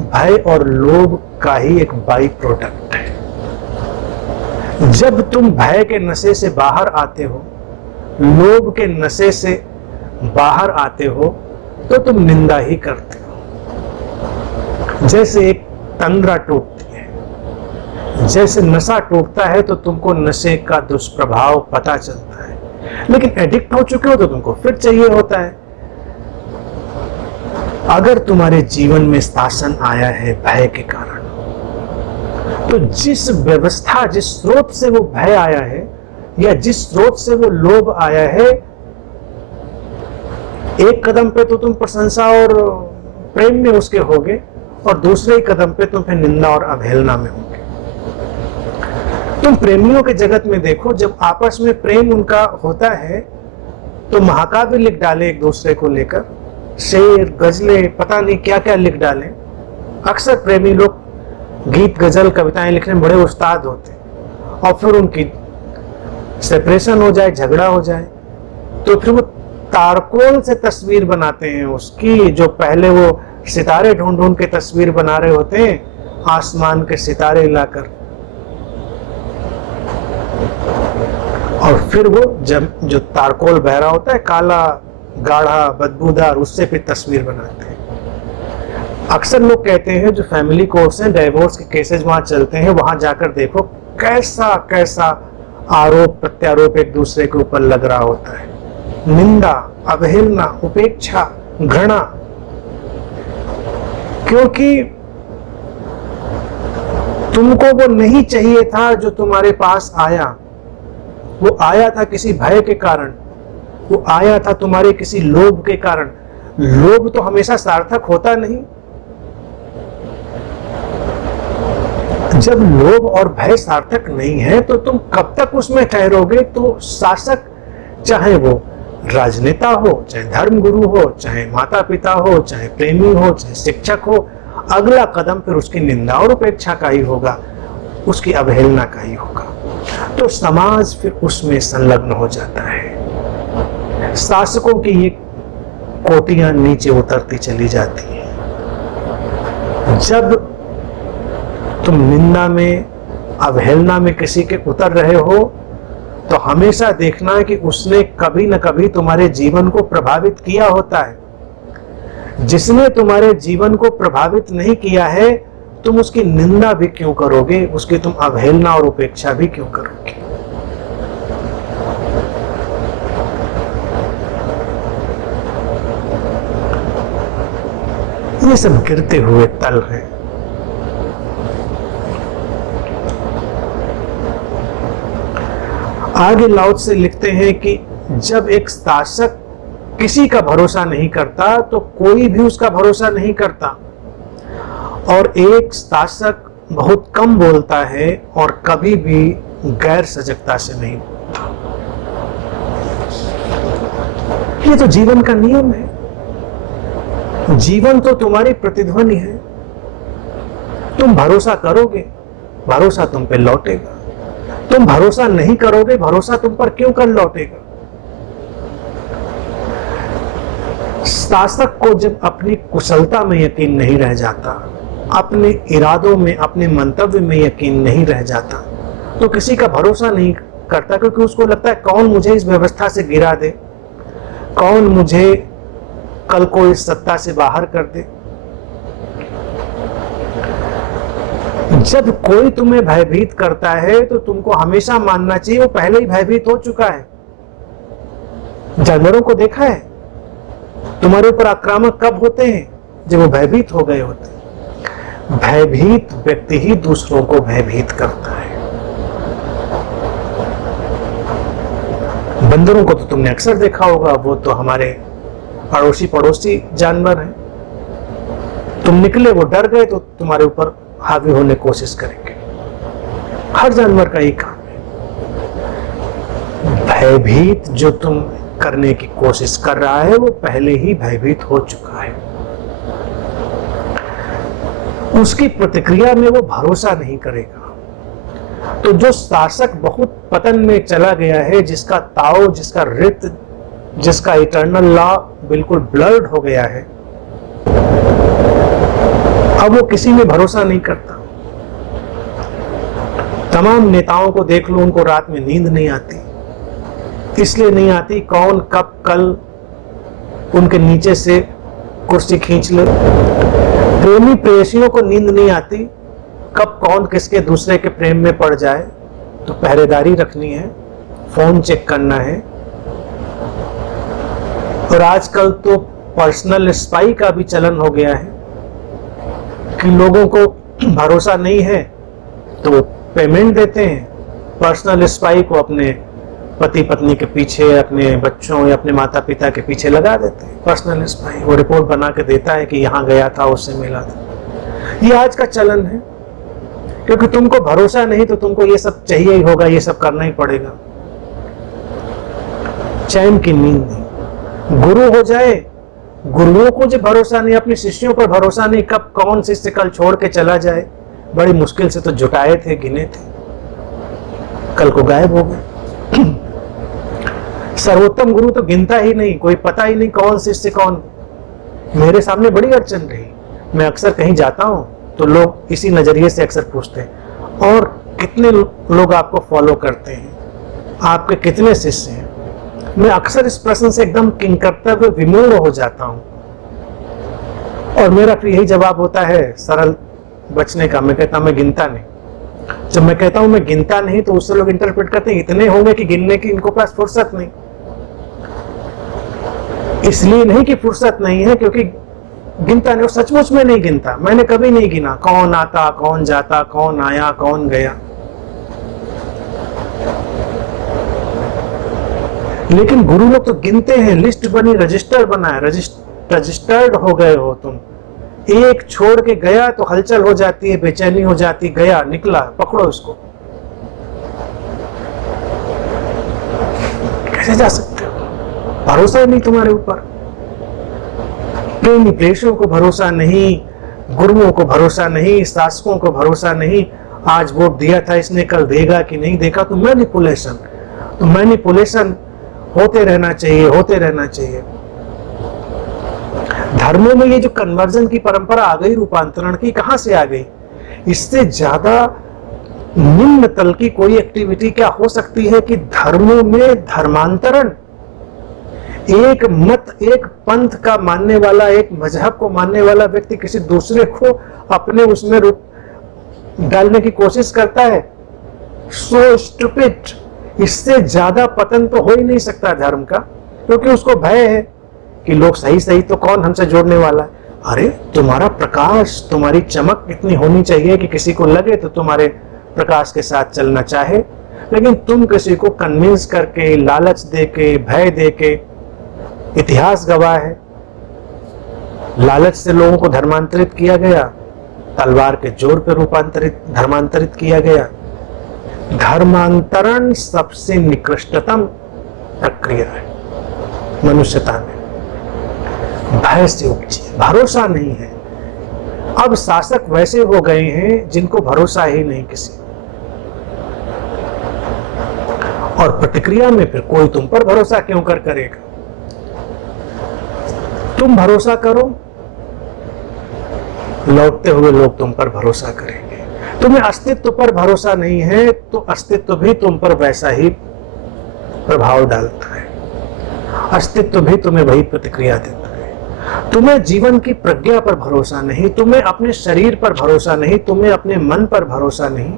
भय और लोभ का ही एक बाई प्रोडक्ट है। जब तुम भय के नशे से बाहर आते हो, लोभ के नशे से बाहर आते हो, तो तुम निंदा ही करते हो। जैसे एक तंद्रा टूटती है, जैसे नशा टूटता है तो तुमको नशे का दुष्प्रभाव पता चलता है, लेकिन एडिक्ट हो चुके हो तो तुमको फिर चाहिए होता है। अगर तुम्हारे जीवन में शासन आया है भय के कारण, तो जिस व्यवस्था, जिस स्रोत से वो भय आया है या जिस स्रोत से वो लोभ आया है, एक कदम पे तो तुम प्रशंसा और प्रेम में उसके होगे और दूसरे ही कदम पे तुम फिर निंदा और अवहेलना में होगे। तुम प्रेमियों के जगत में देखो, जब आपस में प्रेम उनका होता है तो महाकाव्य लिख डाले एक दूसरे को लेकर, शेर गजले पता नहीं क्या क्या लिख डाले। अक्सर प्रेमी लोग गीत गजल कविताएं लिखने में बड़े उस्ताद होते हैं और फिर उनकी सेपरेशन हो जाए, झगड़ा हो जाए, तो फिर वो तारकोल से तस्वीर बनाते हैं उसकी, जो पहले वो सितारे ढूंढ ढूंढ के तस्वीर बना रहे होते हैं, आसमान के सितारे लाकर, और फिर वो जब जो तारकोल बह रहा होता है काला गाढ़ा बदबूदार, उससे फिर तस्वीर बनाते हैं। अक्सर लोग कहते हैं जो फैमिली कोर्ट्स हैं, डाइवोर्स के केसेस वहां चलते हैं, वहां जाकर देखो कैसा कैसा आरोप प्रत्यारोप एक दूसरे के ऊपर लग रहा होता है। निंदा, अवहेलना, उपेक्षा, घृणा, क्योंकि तुमको वो नहीं चाहिए था जो तुम्हारे पास आया। वो आया था किसी भय के कारण, वो आया था तुम्हारे किसी लोभ के कारण। लोभ तो हमेशा सार्थक होता नहीं। जब लोभ और भय सार्थक नहीं है तो तुम कब तक उसमें ठहरोगे? तो शासक, चाहे वो राजनेता हो, चाहे धर्मगुरु हो, चाहे माता पिता हो, चाहे प्रेमी हो, चाहे शिक्षक हो, अगला कदम फिर उसकी निंदा और उपेक्षा का ही होगा, उसकी अवहेलना का ही होगा। तो समाज फिर उसमें संलग्न हो जाता है। शासकों की ये कोटियां नीचे उतरती चली जाती हैं। जब तुम निंदा में, अवहेलना में किसी के उतर रहे हो तो हमेशा देखना है कि उसने कभी न कभी तुम्हारे जीवन को प्रभावित किया होता है। जिसने तुम्हारे जीवन को प्रभावित नहीं किया है, तुम उसकी निंदा भी क्यों करोगे, उसकी तुम अवहेलना और उपेक्षा भी क्यों करोगे? ये सब गिरते हुए तल हैं। आगे लाओ त्से लिखते हैं कि जब एक शासक किसी का भरोसा नहीं करता तो कोई भी उसका भरोसा नहीं करता, और एक शासक बहुत कम बोलता है और कभी भी गैर सजगता से नहीं बोलता। ये तो जीवन का नियम है। जीवन तो तुम्हारी प्रतिध्वनि है। तुम भरोसा करोगे, भरोसा तुम पे लौटेगा। तुम भरोसा नहीं करोगे, भरोसा तुम पर क्यों कर लौटेगा? शासक को जब अपनी कुशलता में यकीन नहीं रह जाता, अपने इरादों में, अपने मंतव्य में यकीन नहीं रह जाता तो किसी का भरोसा नहीं करता, क्योंकि उसको लगता है कौन मुझे इस व्यवस्था से गिरा दे, कौन मुझे कल को इस सत्ता से बाहर कर दे। जब कोई तुम्हें भयभीत करता है तो तुमको हमेशा मानना चाहिए वो पहले ही भयभीत हो चुका है। जानवरों को देखा है, तुम्हारे ऊपर आक्रामक कब होते हैं? जब वो भयभीत हो गए होते हैं। भयभीत व्यक्ति ही दूसरों को भयभीत करता है। बंदरों को तो तुमने अक्सर देखा होगा, वो तो हमारे पड़ोसी जानवर हैं। तुम निकले, वो डर गए तो तुम्हारे ऊपर हावी होने की कोशिश करेंगे। हर जानवर का एक काम है। भयभीत जो तुम करने की कोशिश कर रहा है वो पहले ही भयभीत हो चुका है। उसकी प्रतिक्रिया में वो भरोसा नहीं करेगा। तो जो शासक बहुत पतन में चला गया है, जिसका ताओ, जिसका रित, जिसका इटर्नल लॉ बिल्कुल ब्लर्ड हो गया है, अब वो किसी में भरोसा नहीं करता। तमाम नेताओं को देख लो, उनको रात में नींद नहीं आती। इसलिए नहीं आती कौन कब कल उनके नीचे से कुर्सी खींच ले। प्रेमी प्रेयसियों को नींद नहीं आती कब कौन किसके दूसरे के प्रेम में पड़ जाए। तो पहरेदारी रखनी है, फोन चेक करना है। और आजकल तो पर्सनल स्पाई का भी चलन हो गया है कि लोगों को भरोसा नहीं है तो पेमेंट देते हैं, पर्सनल स्पाई को अपने पति पत्नी के पीछे, अपने बच्चों या अपने माता पिता के पीछे लगा देते हैं। पर्सनल स्पाई वो रिपोर्ट बना के देता है कि यहाँ गया था, उससे मिला था। ये आज का चलन है, क्योंकि तुमको भरोसा नहीं तो तुमको ये सब चाहिए ही होगा, ये सब करना ही पड़ेगा। चैन की नींद नहीं। गुरु हो जाए, गुरुओं को जो भरोसा नहीं, अपने शिष्यों पर भरोसा नहीं, कब कौन शिष्य कल छोड़ के चला जाए। बड़ी मुश्किल से तो जुटाए थे, गिने थे, कल को गायब हो गए। सर्वोत्तम गुरु तो गिनता ही नहीं, कोई पता ही नहीं कौन शिष्य कौन। मेरे सामने बड़ी अड़चन रही। मैं अक्सर कहीं जाता हूं तो लोग इसी नजरिए से अक्सर पूछते हैं, और कितने लोग आपको फॉलो करते हैं, आपके कितने शिष्य हैं। मैं अक्सर इस प्रश्न से एकदम किंकर्तव्य विमूढ़ हो जाता हूं, और मेरा फिर यही जवाब होता है सरल बचने का। मैं कहता हूं मैं गिनता नहीं। जब मैं कहता हूं मैं गिनता नहीं तो उससे लोग इंटरप्रेट करते हैं इतने होंगे कि गिनने की इनको पास फुर्सत नहीं। इसलिए नहीं कि फुर्सत नहीं है, क्योंकि गिनता नहीं, और सचमुच में नहीं गिनता। मैंने कभी नहीं गिना कौन आता, कौन जाता, कौन आया, कौन गया। लेकिन गुरु लोग तो गिनते हैं। लिस्ट बनी, रजिस्टर बना है, रजिस्टर्ड हो गए हो तुम। एक छोड़ के गया तो हलचल हो जाती है, बेचैनी हो जाती, गया निकला, पकड़ो इसको। कैसे जा सकते हो? भरोसा ही नहीं तुम्हारे ऊपर। प्रेमी प्रेषियों को भरोसा नहीं, गुरुओं को भरोसा नहीं, शासकों को भरोसा नहीं। आज वोट दिया था इसने, कल देगा कि नहीं देगा। तो मैनिपुलेशन होते रहना चाहिए, होते रहना चाहिए। धर्मों में ये जो कन्वर्जन की परंपरा आ गई, रूपांतरण की, कहां से आ गई? इससे ज्यादा निम्न तल की कोई एक्टिविटी क्या हो सकती है कि धर्मों में धर्मांतरण। एक मत, एक पंथ का मानने वाला, एक मजहब को मानने वाला व्यक्ति किसी दूसरे को अपने उसमें रूप डालने की कोशिश करता है। So stupid. इससे ज्यादा पतन तो हो ही नहीं सकता धर्म का, क्योंकि उसको भय है कि लोग सही तो कौन हमसे जोड़ने वाला है। अरे तुम्हारा प्रकाश, तुम्हारी चमक इतनी होनी चाहिए कि किसी को लगे तो तुम्हारे प्रकाश के साथ चलना चाहे। लेकिन तुम किसी को कन्विंस करके, लालच देके, भय देके, इतिहास गवाह है, लालच से लोगों को धर्मांतरित किया गया, तलवार के जोर पर धर्मांतरित किया गया। धर्मांतरण सबसे निकृष्टतम प्रक्रिया है मनुष्यता में। भय से उपजी, भरोसा नहीं है। अब शासक वैसे हो गए हैं जिनको भरोसा ही नहीं किसी, और प्रतिक्रिया में फिर कोई तुम पर भरोसा क्यों करेगा? तुम भरोसा करो, लौटते हुए लोग तुम पर भरोसा करेंगे। तुम्हें अस्तित्व पर भरोसा नहीं है तो अस्तित्व भी तुम पर वैसा ही प्रभाव डालता है, अस्तित्व भी तुम्हें वही प्रतिक्रिया देता है। तुम्हें जीवन की प्रज्ञा पर भरोसा नहीं, तुम्हें अपने शरीर पर भरोसा नहीं, तुम्हें अपने मन पर भरोसा नहीं,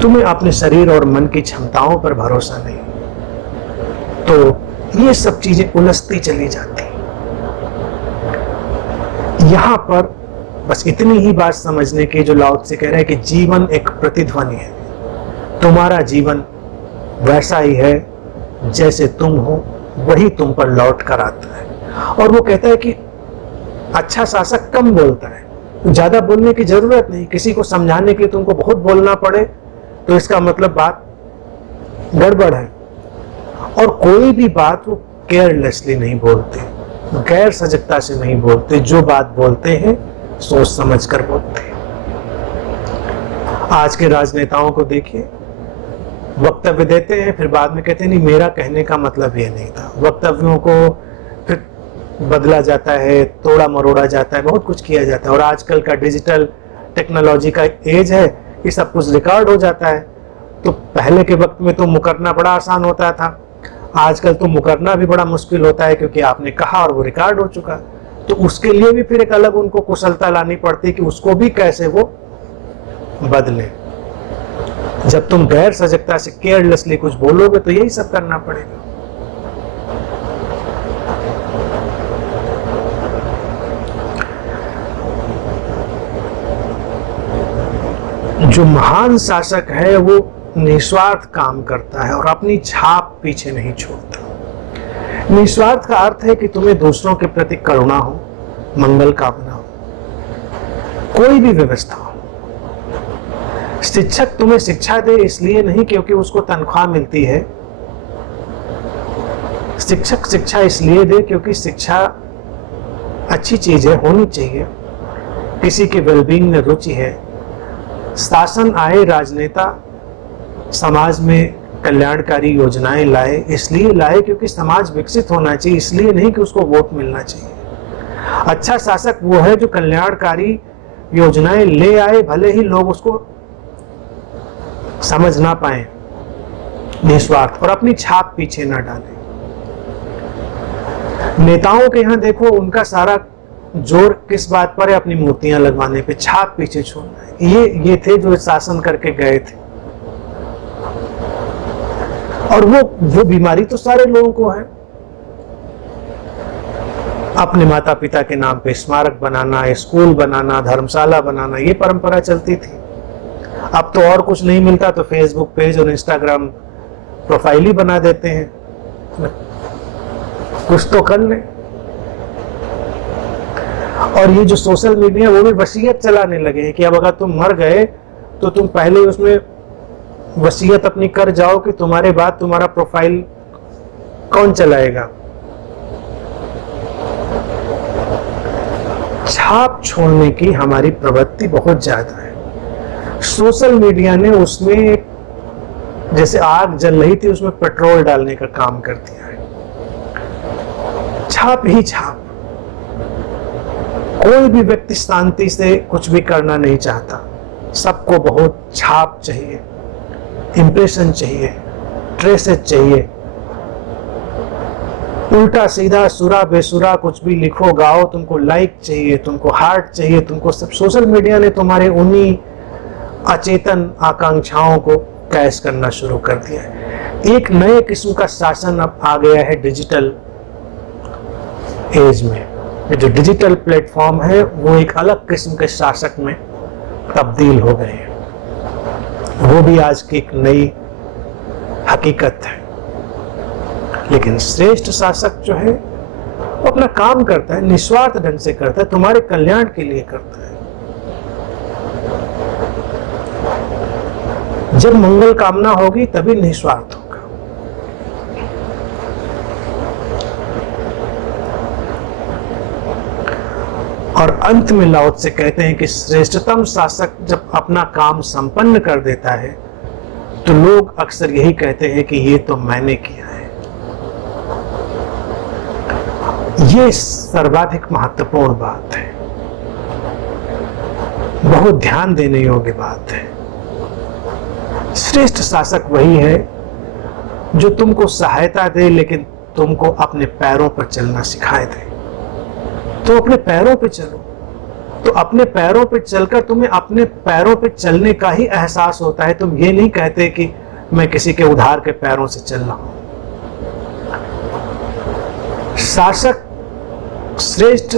तुम्हें अपने शरीर और मन की क्षमताओं पर भरोसा नहीं, तो ये सब चीजें उलझती चली जाती। यहां पर बस इतनी ही बात समझने की जो लाओ त्से कह रहा है कि जीवन एक प्रतिध्वनि है, तुम्हारा जीवन वैसा ही है जैसे तुम हो, वही तुम पर लौट कर आता है। और वो कहता है कि अच्छा शासक कम बोलता है, तो ज्यादा बोलने की जरूरत नहीं। किसी को समझाने के लिए तुमको बहुत बोलना पड़े तो इसका मतलब बात गड़बड़ है। और कोई भी बात वो केयरलेसली नहीं बोलते, गैर सजगता से नहीं बोलते, जो बात बोलते हैं सोच समझ कर बोलते हैं। आज के राजनेताओं को देखिए, वक्तव्य देते हैं फिर बाद में कहते हैं नहीं मेरा कहने का मतलब ये नहीं था। वक्तव्यों को फिर बदला जाता है, तोड़ा मरोड़ा जाता है, बहुत कुछ किया जाता है। और आजकल का डिजिटल टेक्नोलॉजी का एज है कि सब कुछ रिकॉर्ड हो जाता है। तो पहले के वक्त में तो मुकरना बड़ा आसान होता था, आजकल तो मुकरना भी बड़ा मुश्किल होता है क्योंकि आपने कहा और वो रिकॉर्ड हो चुका। तो उसके लिए भी फिर एक अलग उनको कुशलता लानी पड़ती है कि उसको भी कैसे वो बदले। जब तुम गैर सजगता से केयरलेसली कुछ बोलोगे तो यही सब करना पड़ेगा। जो महान शासक है वो निस्वार्थ काम करता है और अपनी छाप पीछे नहीं छोड़ता। निस्वार्थ का अर्थ है कि तुम्हें दूसरों के प्रति करुणा हो, मंगल कामना हो, कोई भी व्यवस्था हो। शिक्षक तुम्हें शिक्षा दे इसलिए नहीं क्योंकि उसको तनख्वाह मिलती है, शिक्षक शिक्षा इसलिए दे क्योंकि शिक्षा अच्छी चीज है, होनी चाहिए, किसी के वेलबींग में रुचि है। शासन आए, राजनेता समाज में कल्याणकारी योजनाएं लाए, इसलिए लाए क्योंकि समाज विकसित होना चाहिए, इसलिए नहीं कि उसको वोट मिलना चाहिए। अच्छा शासक वो है जो कल्याणकारी योजनाएं ले आए, भले ही लोग उसको समझ ना पाए, निस्वार्थ, और अपनी छाप पीछे ना डाले। नेताओं के यहां देखो, उनका सारा जोर किस बात पर है? अपनी मूर्तियां लगवाने पे, छाप पीछे छोड़ना है। ये थे जो शासन करके गए थे। और वो बीमारी तो सारे लोगों को है। अपने माता पिता के नाम पे स्मारक बनाना, स्कूल बनाना, धर्मशाला बनाना, ये परंपरा चलती थी। अब तो और कुछ नहीं मिलता तो फेसबुक पेज और इंस्टाग्राम प्रोफाइल ही बना देते हैं, कुछ तो कर ले। और ये जो सोशल मीडिया, वो भी वसीयत चलाने लगे हैं कि अब अगर तुम मर गए तो तुम पहले उसमें वसीयत अपनी कर जाओ कि तुम्हारे बाद तुम्हारा प्रोफाइल कौन चलाएगा। छाप छोड़ने की हमारी प्रवृत्ति बहुत ज्यादा है। सोशल मीडिया ने उसमें जैसे आग जल रही थी, उसमें पेट्रोल डालने का काम कर दिया है। छाप ही छाप। कोई भी व्यक्ति शांति से कुछ भी करना नहीं चाहता, सबको बहुत छाप चाहिए, इंप्रेशन चाहिए, ट्रेसेस चाहिए। उल्टा सीधा सुरा बेसुरा कुछ भी लिखो गाओ, तुमको लाइक चाहिए, तुमको हार्ट चाहिए, तुमको सब। सोशल मीडिया ने तुम्हारे उन्हीं अचेतन आकांक्षाओं को कैश करना शुरू कर दिया है। एक नए किस्म का शासन अब आ गया है डिजिटल एज में। जो डिजिटल प्लेटफॉर्म है वो एक अलग किस्म के शासक में तब्दील हो गए हैं। वो भी आज की एक नई हकीकत है। लेकिन श्रेष्ठ शासक जो है वो अपना काम करता है, निस्वार्थ ढंग से करता है, तुम्हारे कल्याण के लिए करता है। जब मंगल कामना होगी तभी निस्वार्थ होगा। और अंत में लाओ त्से कहते हैं कि श्रेष्ठतम शासक जब अपना काम संपन्न कर देता है तो लोग अक्सर यही कहते हैं कि ये तो मैंने किया है। ये सर्वाधिक महत्वपूर्ण बात है, बहुत ध्यान देने योग्य बात है। श्रेष्ठ शासक वही है जो तुमको सहायता दे लेकिन तुमको अपने पैरों पर चलना सिखाए दे। तो अपने पैरों पे चलो, तो अपने पैरों पे चलकर तुम्हें अपने पैरों पे चलने का ही एहसास होता है। तुम ये नहीं कहते कि मैं किसी के उधार के पैरों से चल रहा हूं। शासक श्रेष्ठ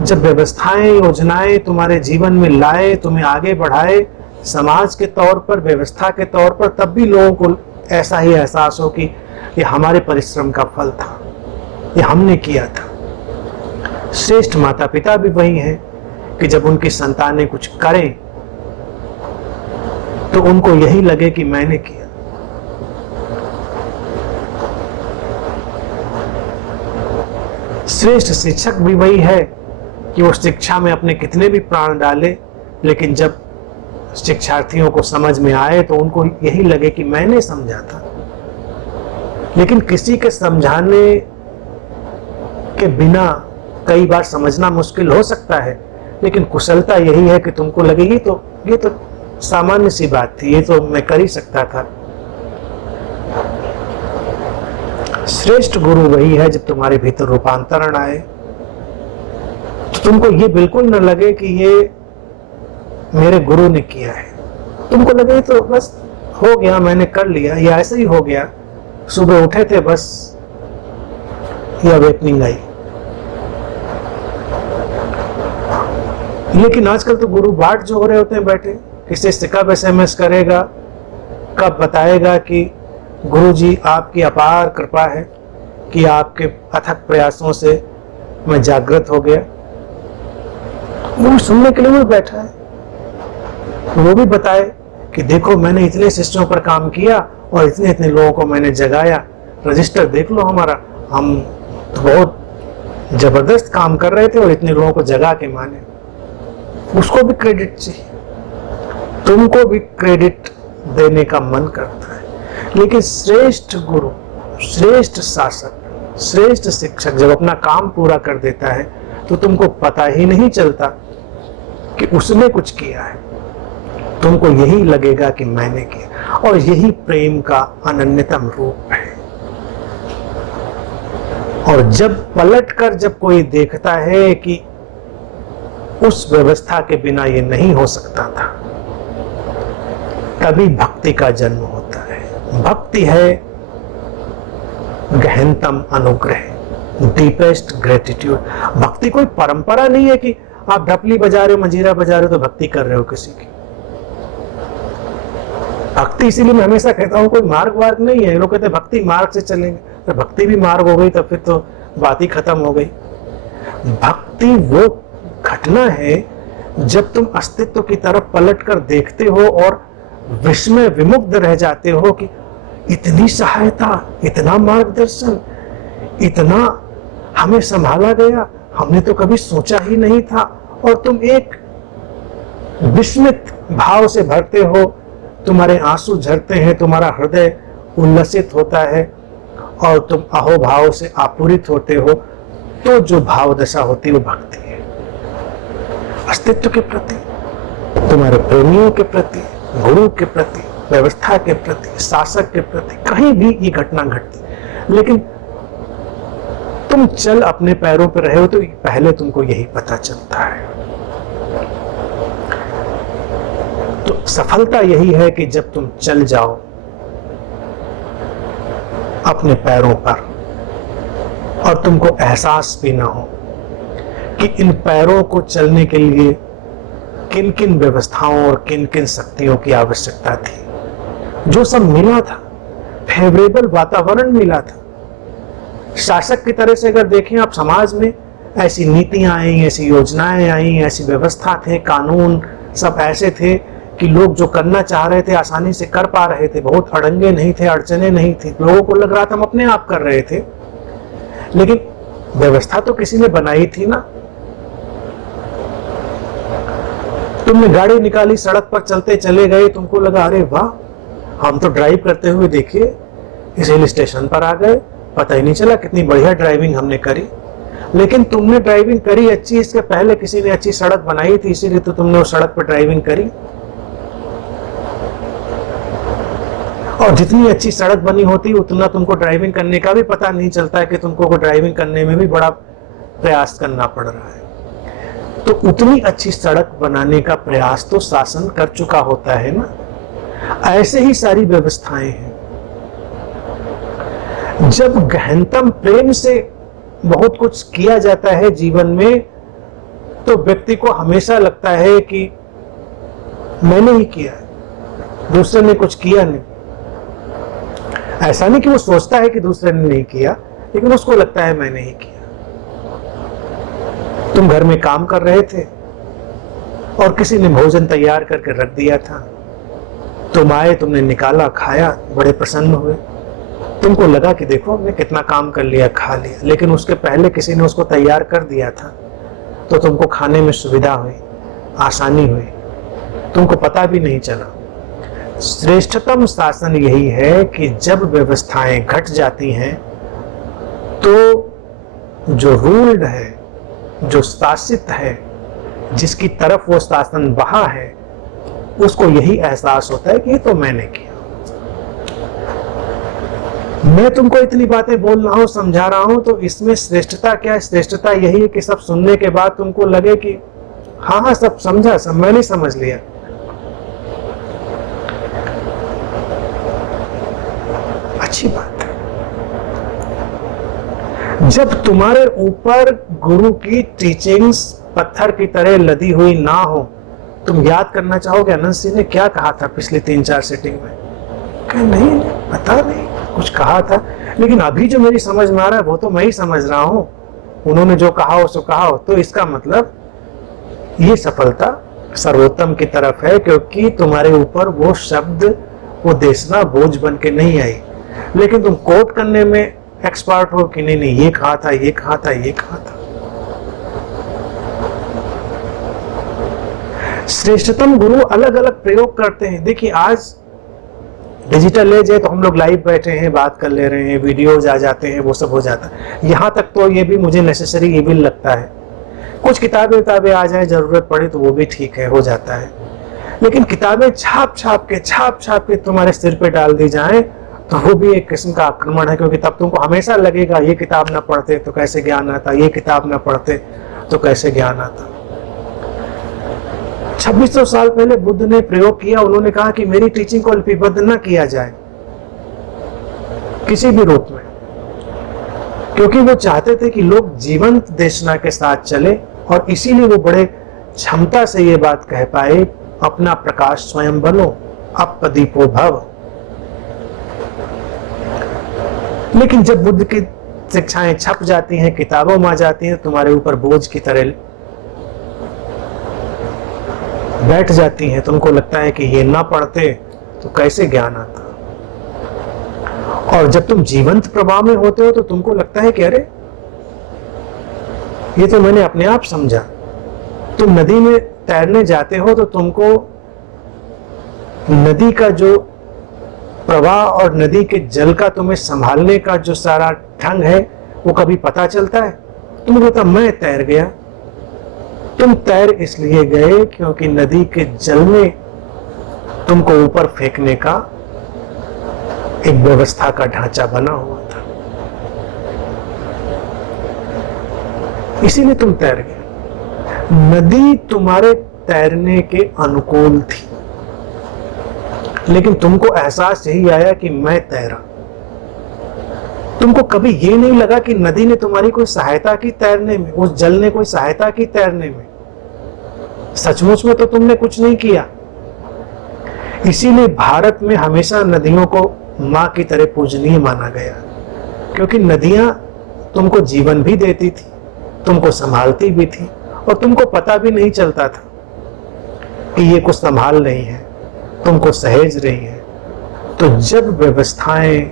जब व्यवस्थाएं योजनाएं तुम्हारे जीवन में लाए, तुम्हें आगे बढ़ाए समाज के तौर पर, व्यवस्था के तौर पर, तब भी लोगों को ऐसा ही एहसास हो कि ये हमारे परिश्रम का फल था, ये हमने किया था। श्रेष्ठ माता पिता भी वही हैं कि जब उनकी संतानें कुछ करें तो उनको यही लगे कि मैंने किया। श्रेष्ठ शिक्षक भी वही है कि वो शिक्षा में अपने कितने भी प्राण डाले, लेकिन जब शिक्षार्थियों को समझ में आए तो उनको यही लगे कि मैंने समझा था। लेकिन किसी के समझाने के बिना कई बार समझना मुश्किल हो सकता है, लेकिन कुशलता यही है कि तुमको लगे ये तो सामान्य सी बात थी, ये तो मैं कर ही सकता था। श्रेष्ठ गुरु वही है जब तुम्हारे भीतर रूपांतरण आए तो तुमको ये बिल्कुल न लगे कि ये मेरे गुरु ने किया है। तुमको लगे तो बस हो गया, मैंने कर लिया, या ऐसे ही हो गया, सुबह उठे थे बस ये अवेकनिंग आई। लेकिन आजकल तो गुरु बाट जो हो रहे होते हैं बैठे, किसी से कब SMS करेगा, कब बताएगा कि गुरु जी आपकी अपार कृपा है कि आपके अथक प्रयासों से मैं जागृत हो गया। वो सुनने के लिए वो बैठा है। वो भी बताए कि देखो मैंने इतने शिष्यों पर काम किया और इतने इतने लोगों को मैंने जगाया, रजिस्टर देख लो हमारा, हम तो बहुत जबरदस्त काम कर रहे थे और इतने लोगों को जगा के माने। उसको भी क्रेडिट चाहिए, तुमको भी क्रेडिट देने का मन करता है। लेकिन श्रेष्ठ गुरु, श्रेष्ठ शासक, श्रेष्ठ शिक्षक जब अपना काम पूरा कर देता है तो तुमको पता ही नहीं चलता कि उसने कुछ किया है। तुमको यही लगेगा कि मैंने किया, और यही प्रेम का अनन्यतम रूप है। और जब पलटकर जब कोई देखता है कि उस व्यवस्था के बिना ये नहीं हो सकता था, तभी भक्ति का जन्म होता है। भक्ति है गहनतम अनुग्रह, डीपेस्ट ग्रेटिट्यूड। भक्ति कोई परंपरा नहीं है कि आप ढपली बजा रहे हो, मंजीरा बजा रहे हो तो भक्ति कर रहे हो किसी की। भक्ति इसीलिए मैं हमेशा कहता हूं कोई मार्ग वार्ग नहीं है। लोग कहते हैं भक्ति मार्ग से चलेंगे, तो भक्ति भी मार्ग हो गई तो फिर तो बात ही खत्म हो गई। भक्ति वो घटना है जब तुम अस्तित्व की तरफ पलटकर देखते हो और विस्मय विमुग्ध रह जाते हो कि इतनी सहायता, इतना मार्गदर्शन, इतना हमें संभाला गया, हमने तो कभी सोचा ही नहीं था। और तुम एक विस्मित भाव से भरते हो, तुम्हारे आंसू झरते हैं, तुम्हारा हृदय उल्लसित होता है और तुम अहोभाव से आपूरित होते हो। तो जो भाव दशा होती है वो भक्ति है। अस्तित्व के प्रति, तुम्हारे प्रेमियों के प्रति, गुरु के प्रति, व्यवस्था के प्रति, शासक के प्रति, कहीं भी ये घटना घटती, लेकिन तुम चल अपने पैरों पर रहे हो तो पहले तुमको यही पता चलता है। तो सफलता यही है कि जब तुम चल जाओ अपने पैरों पर और तुमको एहसास भी ना हो कि इन पैरों को चलने के लिए किन किन व्यवस्थाओं और किन किन शक्तियों की आवश्यकता थी। जो सब मिला था, फेवरेबल वातावरण मिला था। शासक की तरह से अगर देखें आप, समाज में ऐसी नीतियां आई, ऐसी योजनाएं आई, ऐसी व्यवस्था थे, कानून सब ऐसे थे कि लोग जो करना चाह रहे थे आसानी से कर पा रहे थे। बहुत अड़ंगे नहीं थे, अड़चने नहीं थी, लोगों को लग रहा था हम अपने आप कर रहे थे। लेकिन व्यवस्था तो किसी ने बनाई थी ना। तुमने गाड़ी निकाली, सड़क पर चलते चले गए, तुमको लगा अरे वाह हम तो ड्राइव करते हुए देखिए इस हिल स्टेशन पर आ गए, पता ही नहीं चला कितनी बढ़िया ड्राइविंग हमने करी। लेकिन तुमने ड्राइविंग करी अच्छी, इसके पहले किसी ने अच्छी सड़क बनाई थी, इसीलिए तो तुमने उस सड़क पर ड्राइविंग करी। और जितनी अच्छी सड़क बनी होती उतना तुमको ड्राइविंग करने का भी पता नहीं चलता है कि तुमको ड्राइविंग करने में भी बड़ा प्रयास करना पड़ रहा है। तो उतनी अच्छी सड़क बनाने का प्रयास तो शासन कर चुका होता है ना। ऐसे ही सारी व्यवस्थाएं हैं। जब गहनतम प्रेम से बहुत कुछ किया जाता है जीवन में, तो व्यक्ति को हमेशा लगता है कि मैंने ही किया है, दूसरे ने कुछ किया नहीं। ऐसा नहीं कि वो सोचता है कि दूसरे ने नहीं किया, लेकिन उसको लगता है मैंने ही किया। तुम घर में काम कर रहे थे और किसी ने भोजन तैयार करके रख दिया था, तुम आए, तुमने निकाला, खाया, बड़े प्रसन्न हुए। तुमको लगा कि देखो मैं कितना काम कर लिया, खा लिया, लेकिन उसके पहले किसी ने उसको तैयार कर दिया था, तो तुमको खाने में सुविधा हुई, आसानी हुई, तुमको पता भी नहीं चला। श्रेष्ठतम शासन यही है कि जब व्यवस्थाएं घट जाती हैं तो जो रूल्ड है, जो शासित है, जिसकी तरफ वो शासन बहा है, उसको यही एहसास होता है कि ये तो मैंने किया। मैं तुमको इतनी बातें बोल रहा हूं, समझा रहा हूं, तो इसमें श्रेष्ठता क्या है? श्रेष्ठता यही है कि सब सुनने के बाद तुमको लगे कि हाँ हाँ सब समझा, सब मैंने समझ लिया। अच्छी बात है। जब तुम्हारे ऊपर गुरु की टीचिंग्स पत्थर की तरह लदी हुई ना हो, तुम याद करना चाहोगे अनंत सिंह ने क्या कहा था पिछली 3-4 सीटिंग में? कहा नहीं, पता नहीं, कुछ कहा था, लेकिन अभी जो मेरी समझ में आ रहा है वो तो मैं ही समझ रहा हूं। उन्होंने जो कहा हो सो कहा हो, तो इसका मतलब ये सफलता सर्वोत्तम की तरफ है, क्योंकि तुम्हारे ऊपर वो शब्द, वो देशना बोझ बन के नहीं आई। लेकिन तुम कोट करने में एक्सपर्ट हो कि नहीं नहीं ये कहा था, ये कहा था, ये कहा था। श्रेष्ठतम गुरु अलग अलग प्रयोग करते हैं। देखिए आज डिजिटल एज है, तो हम लोग लाइव बैठे हैं, बात कर ले रहे हैं, वीडियोज आ जाते हैं, वो सब हो जाता है। यहाँ तक तो ये भी मुझे नेसेसरी इविल लगता है। कुछ किताबें आ जाए, जरूरत पड़े तो वो भी ठीक है, हो जाता है। लेकिन किताबें छाप छाप के तुम्हारे सिर पे डाल दी जाएं, तो वो भी एक किस्म का आक्रमण है, क्योंकि तब तुमको हमेशा लगेगा ये किताब ना पढ़ते तो कैसे ज्ञान आता, ये किताब ना पढ़ते तो कैसे ज्ञान आता। 2600 साल पहले बुद्ध ने प्रयोग किया। उन्होंने कहा कि मेरी टीचिंग को लिपिबद्ध ना किया जाए किसी भी रूप में, क्योंकि वो चाहते थे कि लोग जीवंत देशना के साथ चले, और इसीलिए वो बड़े क्षमता से ये बात कह पाए, अपना प्रकाश स्वयं बनो, अपदीपो भव। लेकिन जब बुद्ध की शिक्षाएं छप जाती हैं, किताबों में आ जाती हैं, तुम्हारे ऊपर बोझ की तरह बैठ जाती हैं। तुमको लगता है कि ये ना पढ़ते तो कैसे ज्ञान आता। और जब तुम जीवंत प्रवाह में होते हो तो तुमको लगता है कि अरे ये तो मैंने अपने आप समझा। तुम नदी में तैरने जाते हो तो तुमको नदी का जो प्रवाह और नदी के जल का तुम्हें संभालने का जो सारा ढंग है वो कभी पता चलता है? तुमको लगता मैं तैर गया। तुम तैर इसलिए गए क्योंकि नदी के जल में तुमको ऊपर फेंकने का एक व्यवस्था का ढांचा बना हुआ था, इसीलिए तुम तैर गए। नदी तुम्हारे तैरने के अनुकूल थी, लेकिन तुमको एहसास यही आया कि मैं तैरा। तुमको कभी ये नहीं लगा कि नदी ने तुम्हारी कोई सहायता की तैरने में, उस जल ने कोई सहायता की तैरने में? सचमुच में तो तुमने कुछ नहीं किया। इसीलिए भारत में हमेशा नदियों को मां की तरह पूजनीय माना गया, क्योंकि नदियां तुमको जीवन भी देती थी, तुमको संभालती भी थी, और तुमको पता भी नहीं चलता था कि ये कुछ संभाल रही है, तुमको सहेज रही है। तो जब व्यवस्थाएं,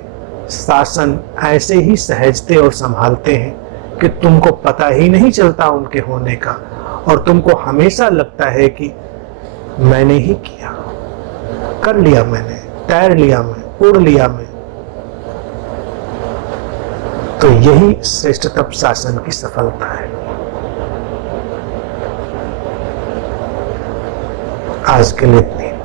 शासन ऐसे ही सहेजते और संभालते हैं कि तुमको पता ही नहीं चलता उनके होने का, और तुमको हमेशा लगता है कि मैंने ही किया, कर लिया मैंने, तैर लिया मैं, उड़ लिया मैं, तो यही श्रेष्ठतम शासन की सफलता है। आज के लिए इतनी।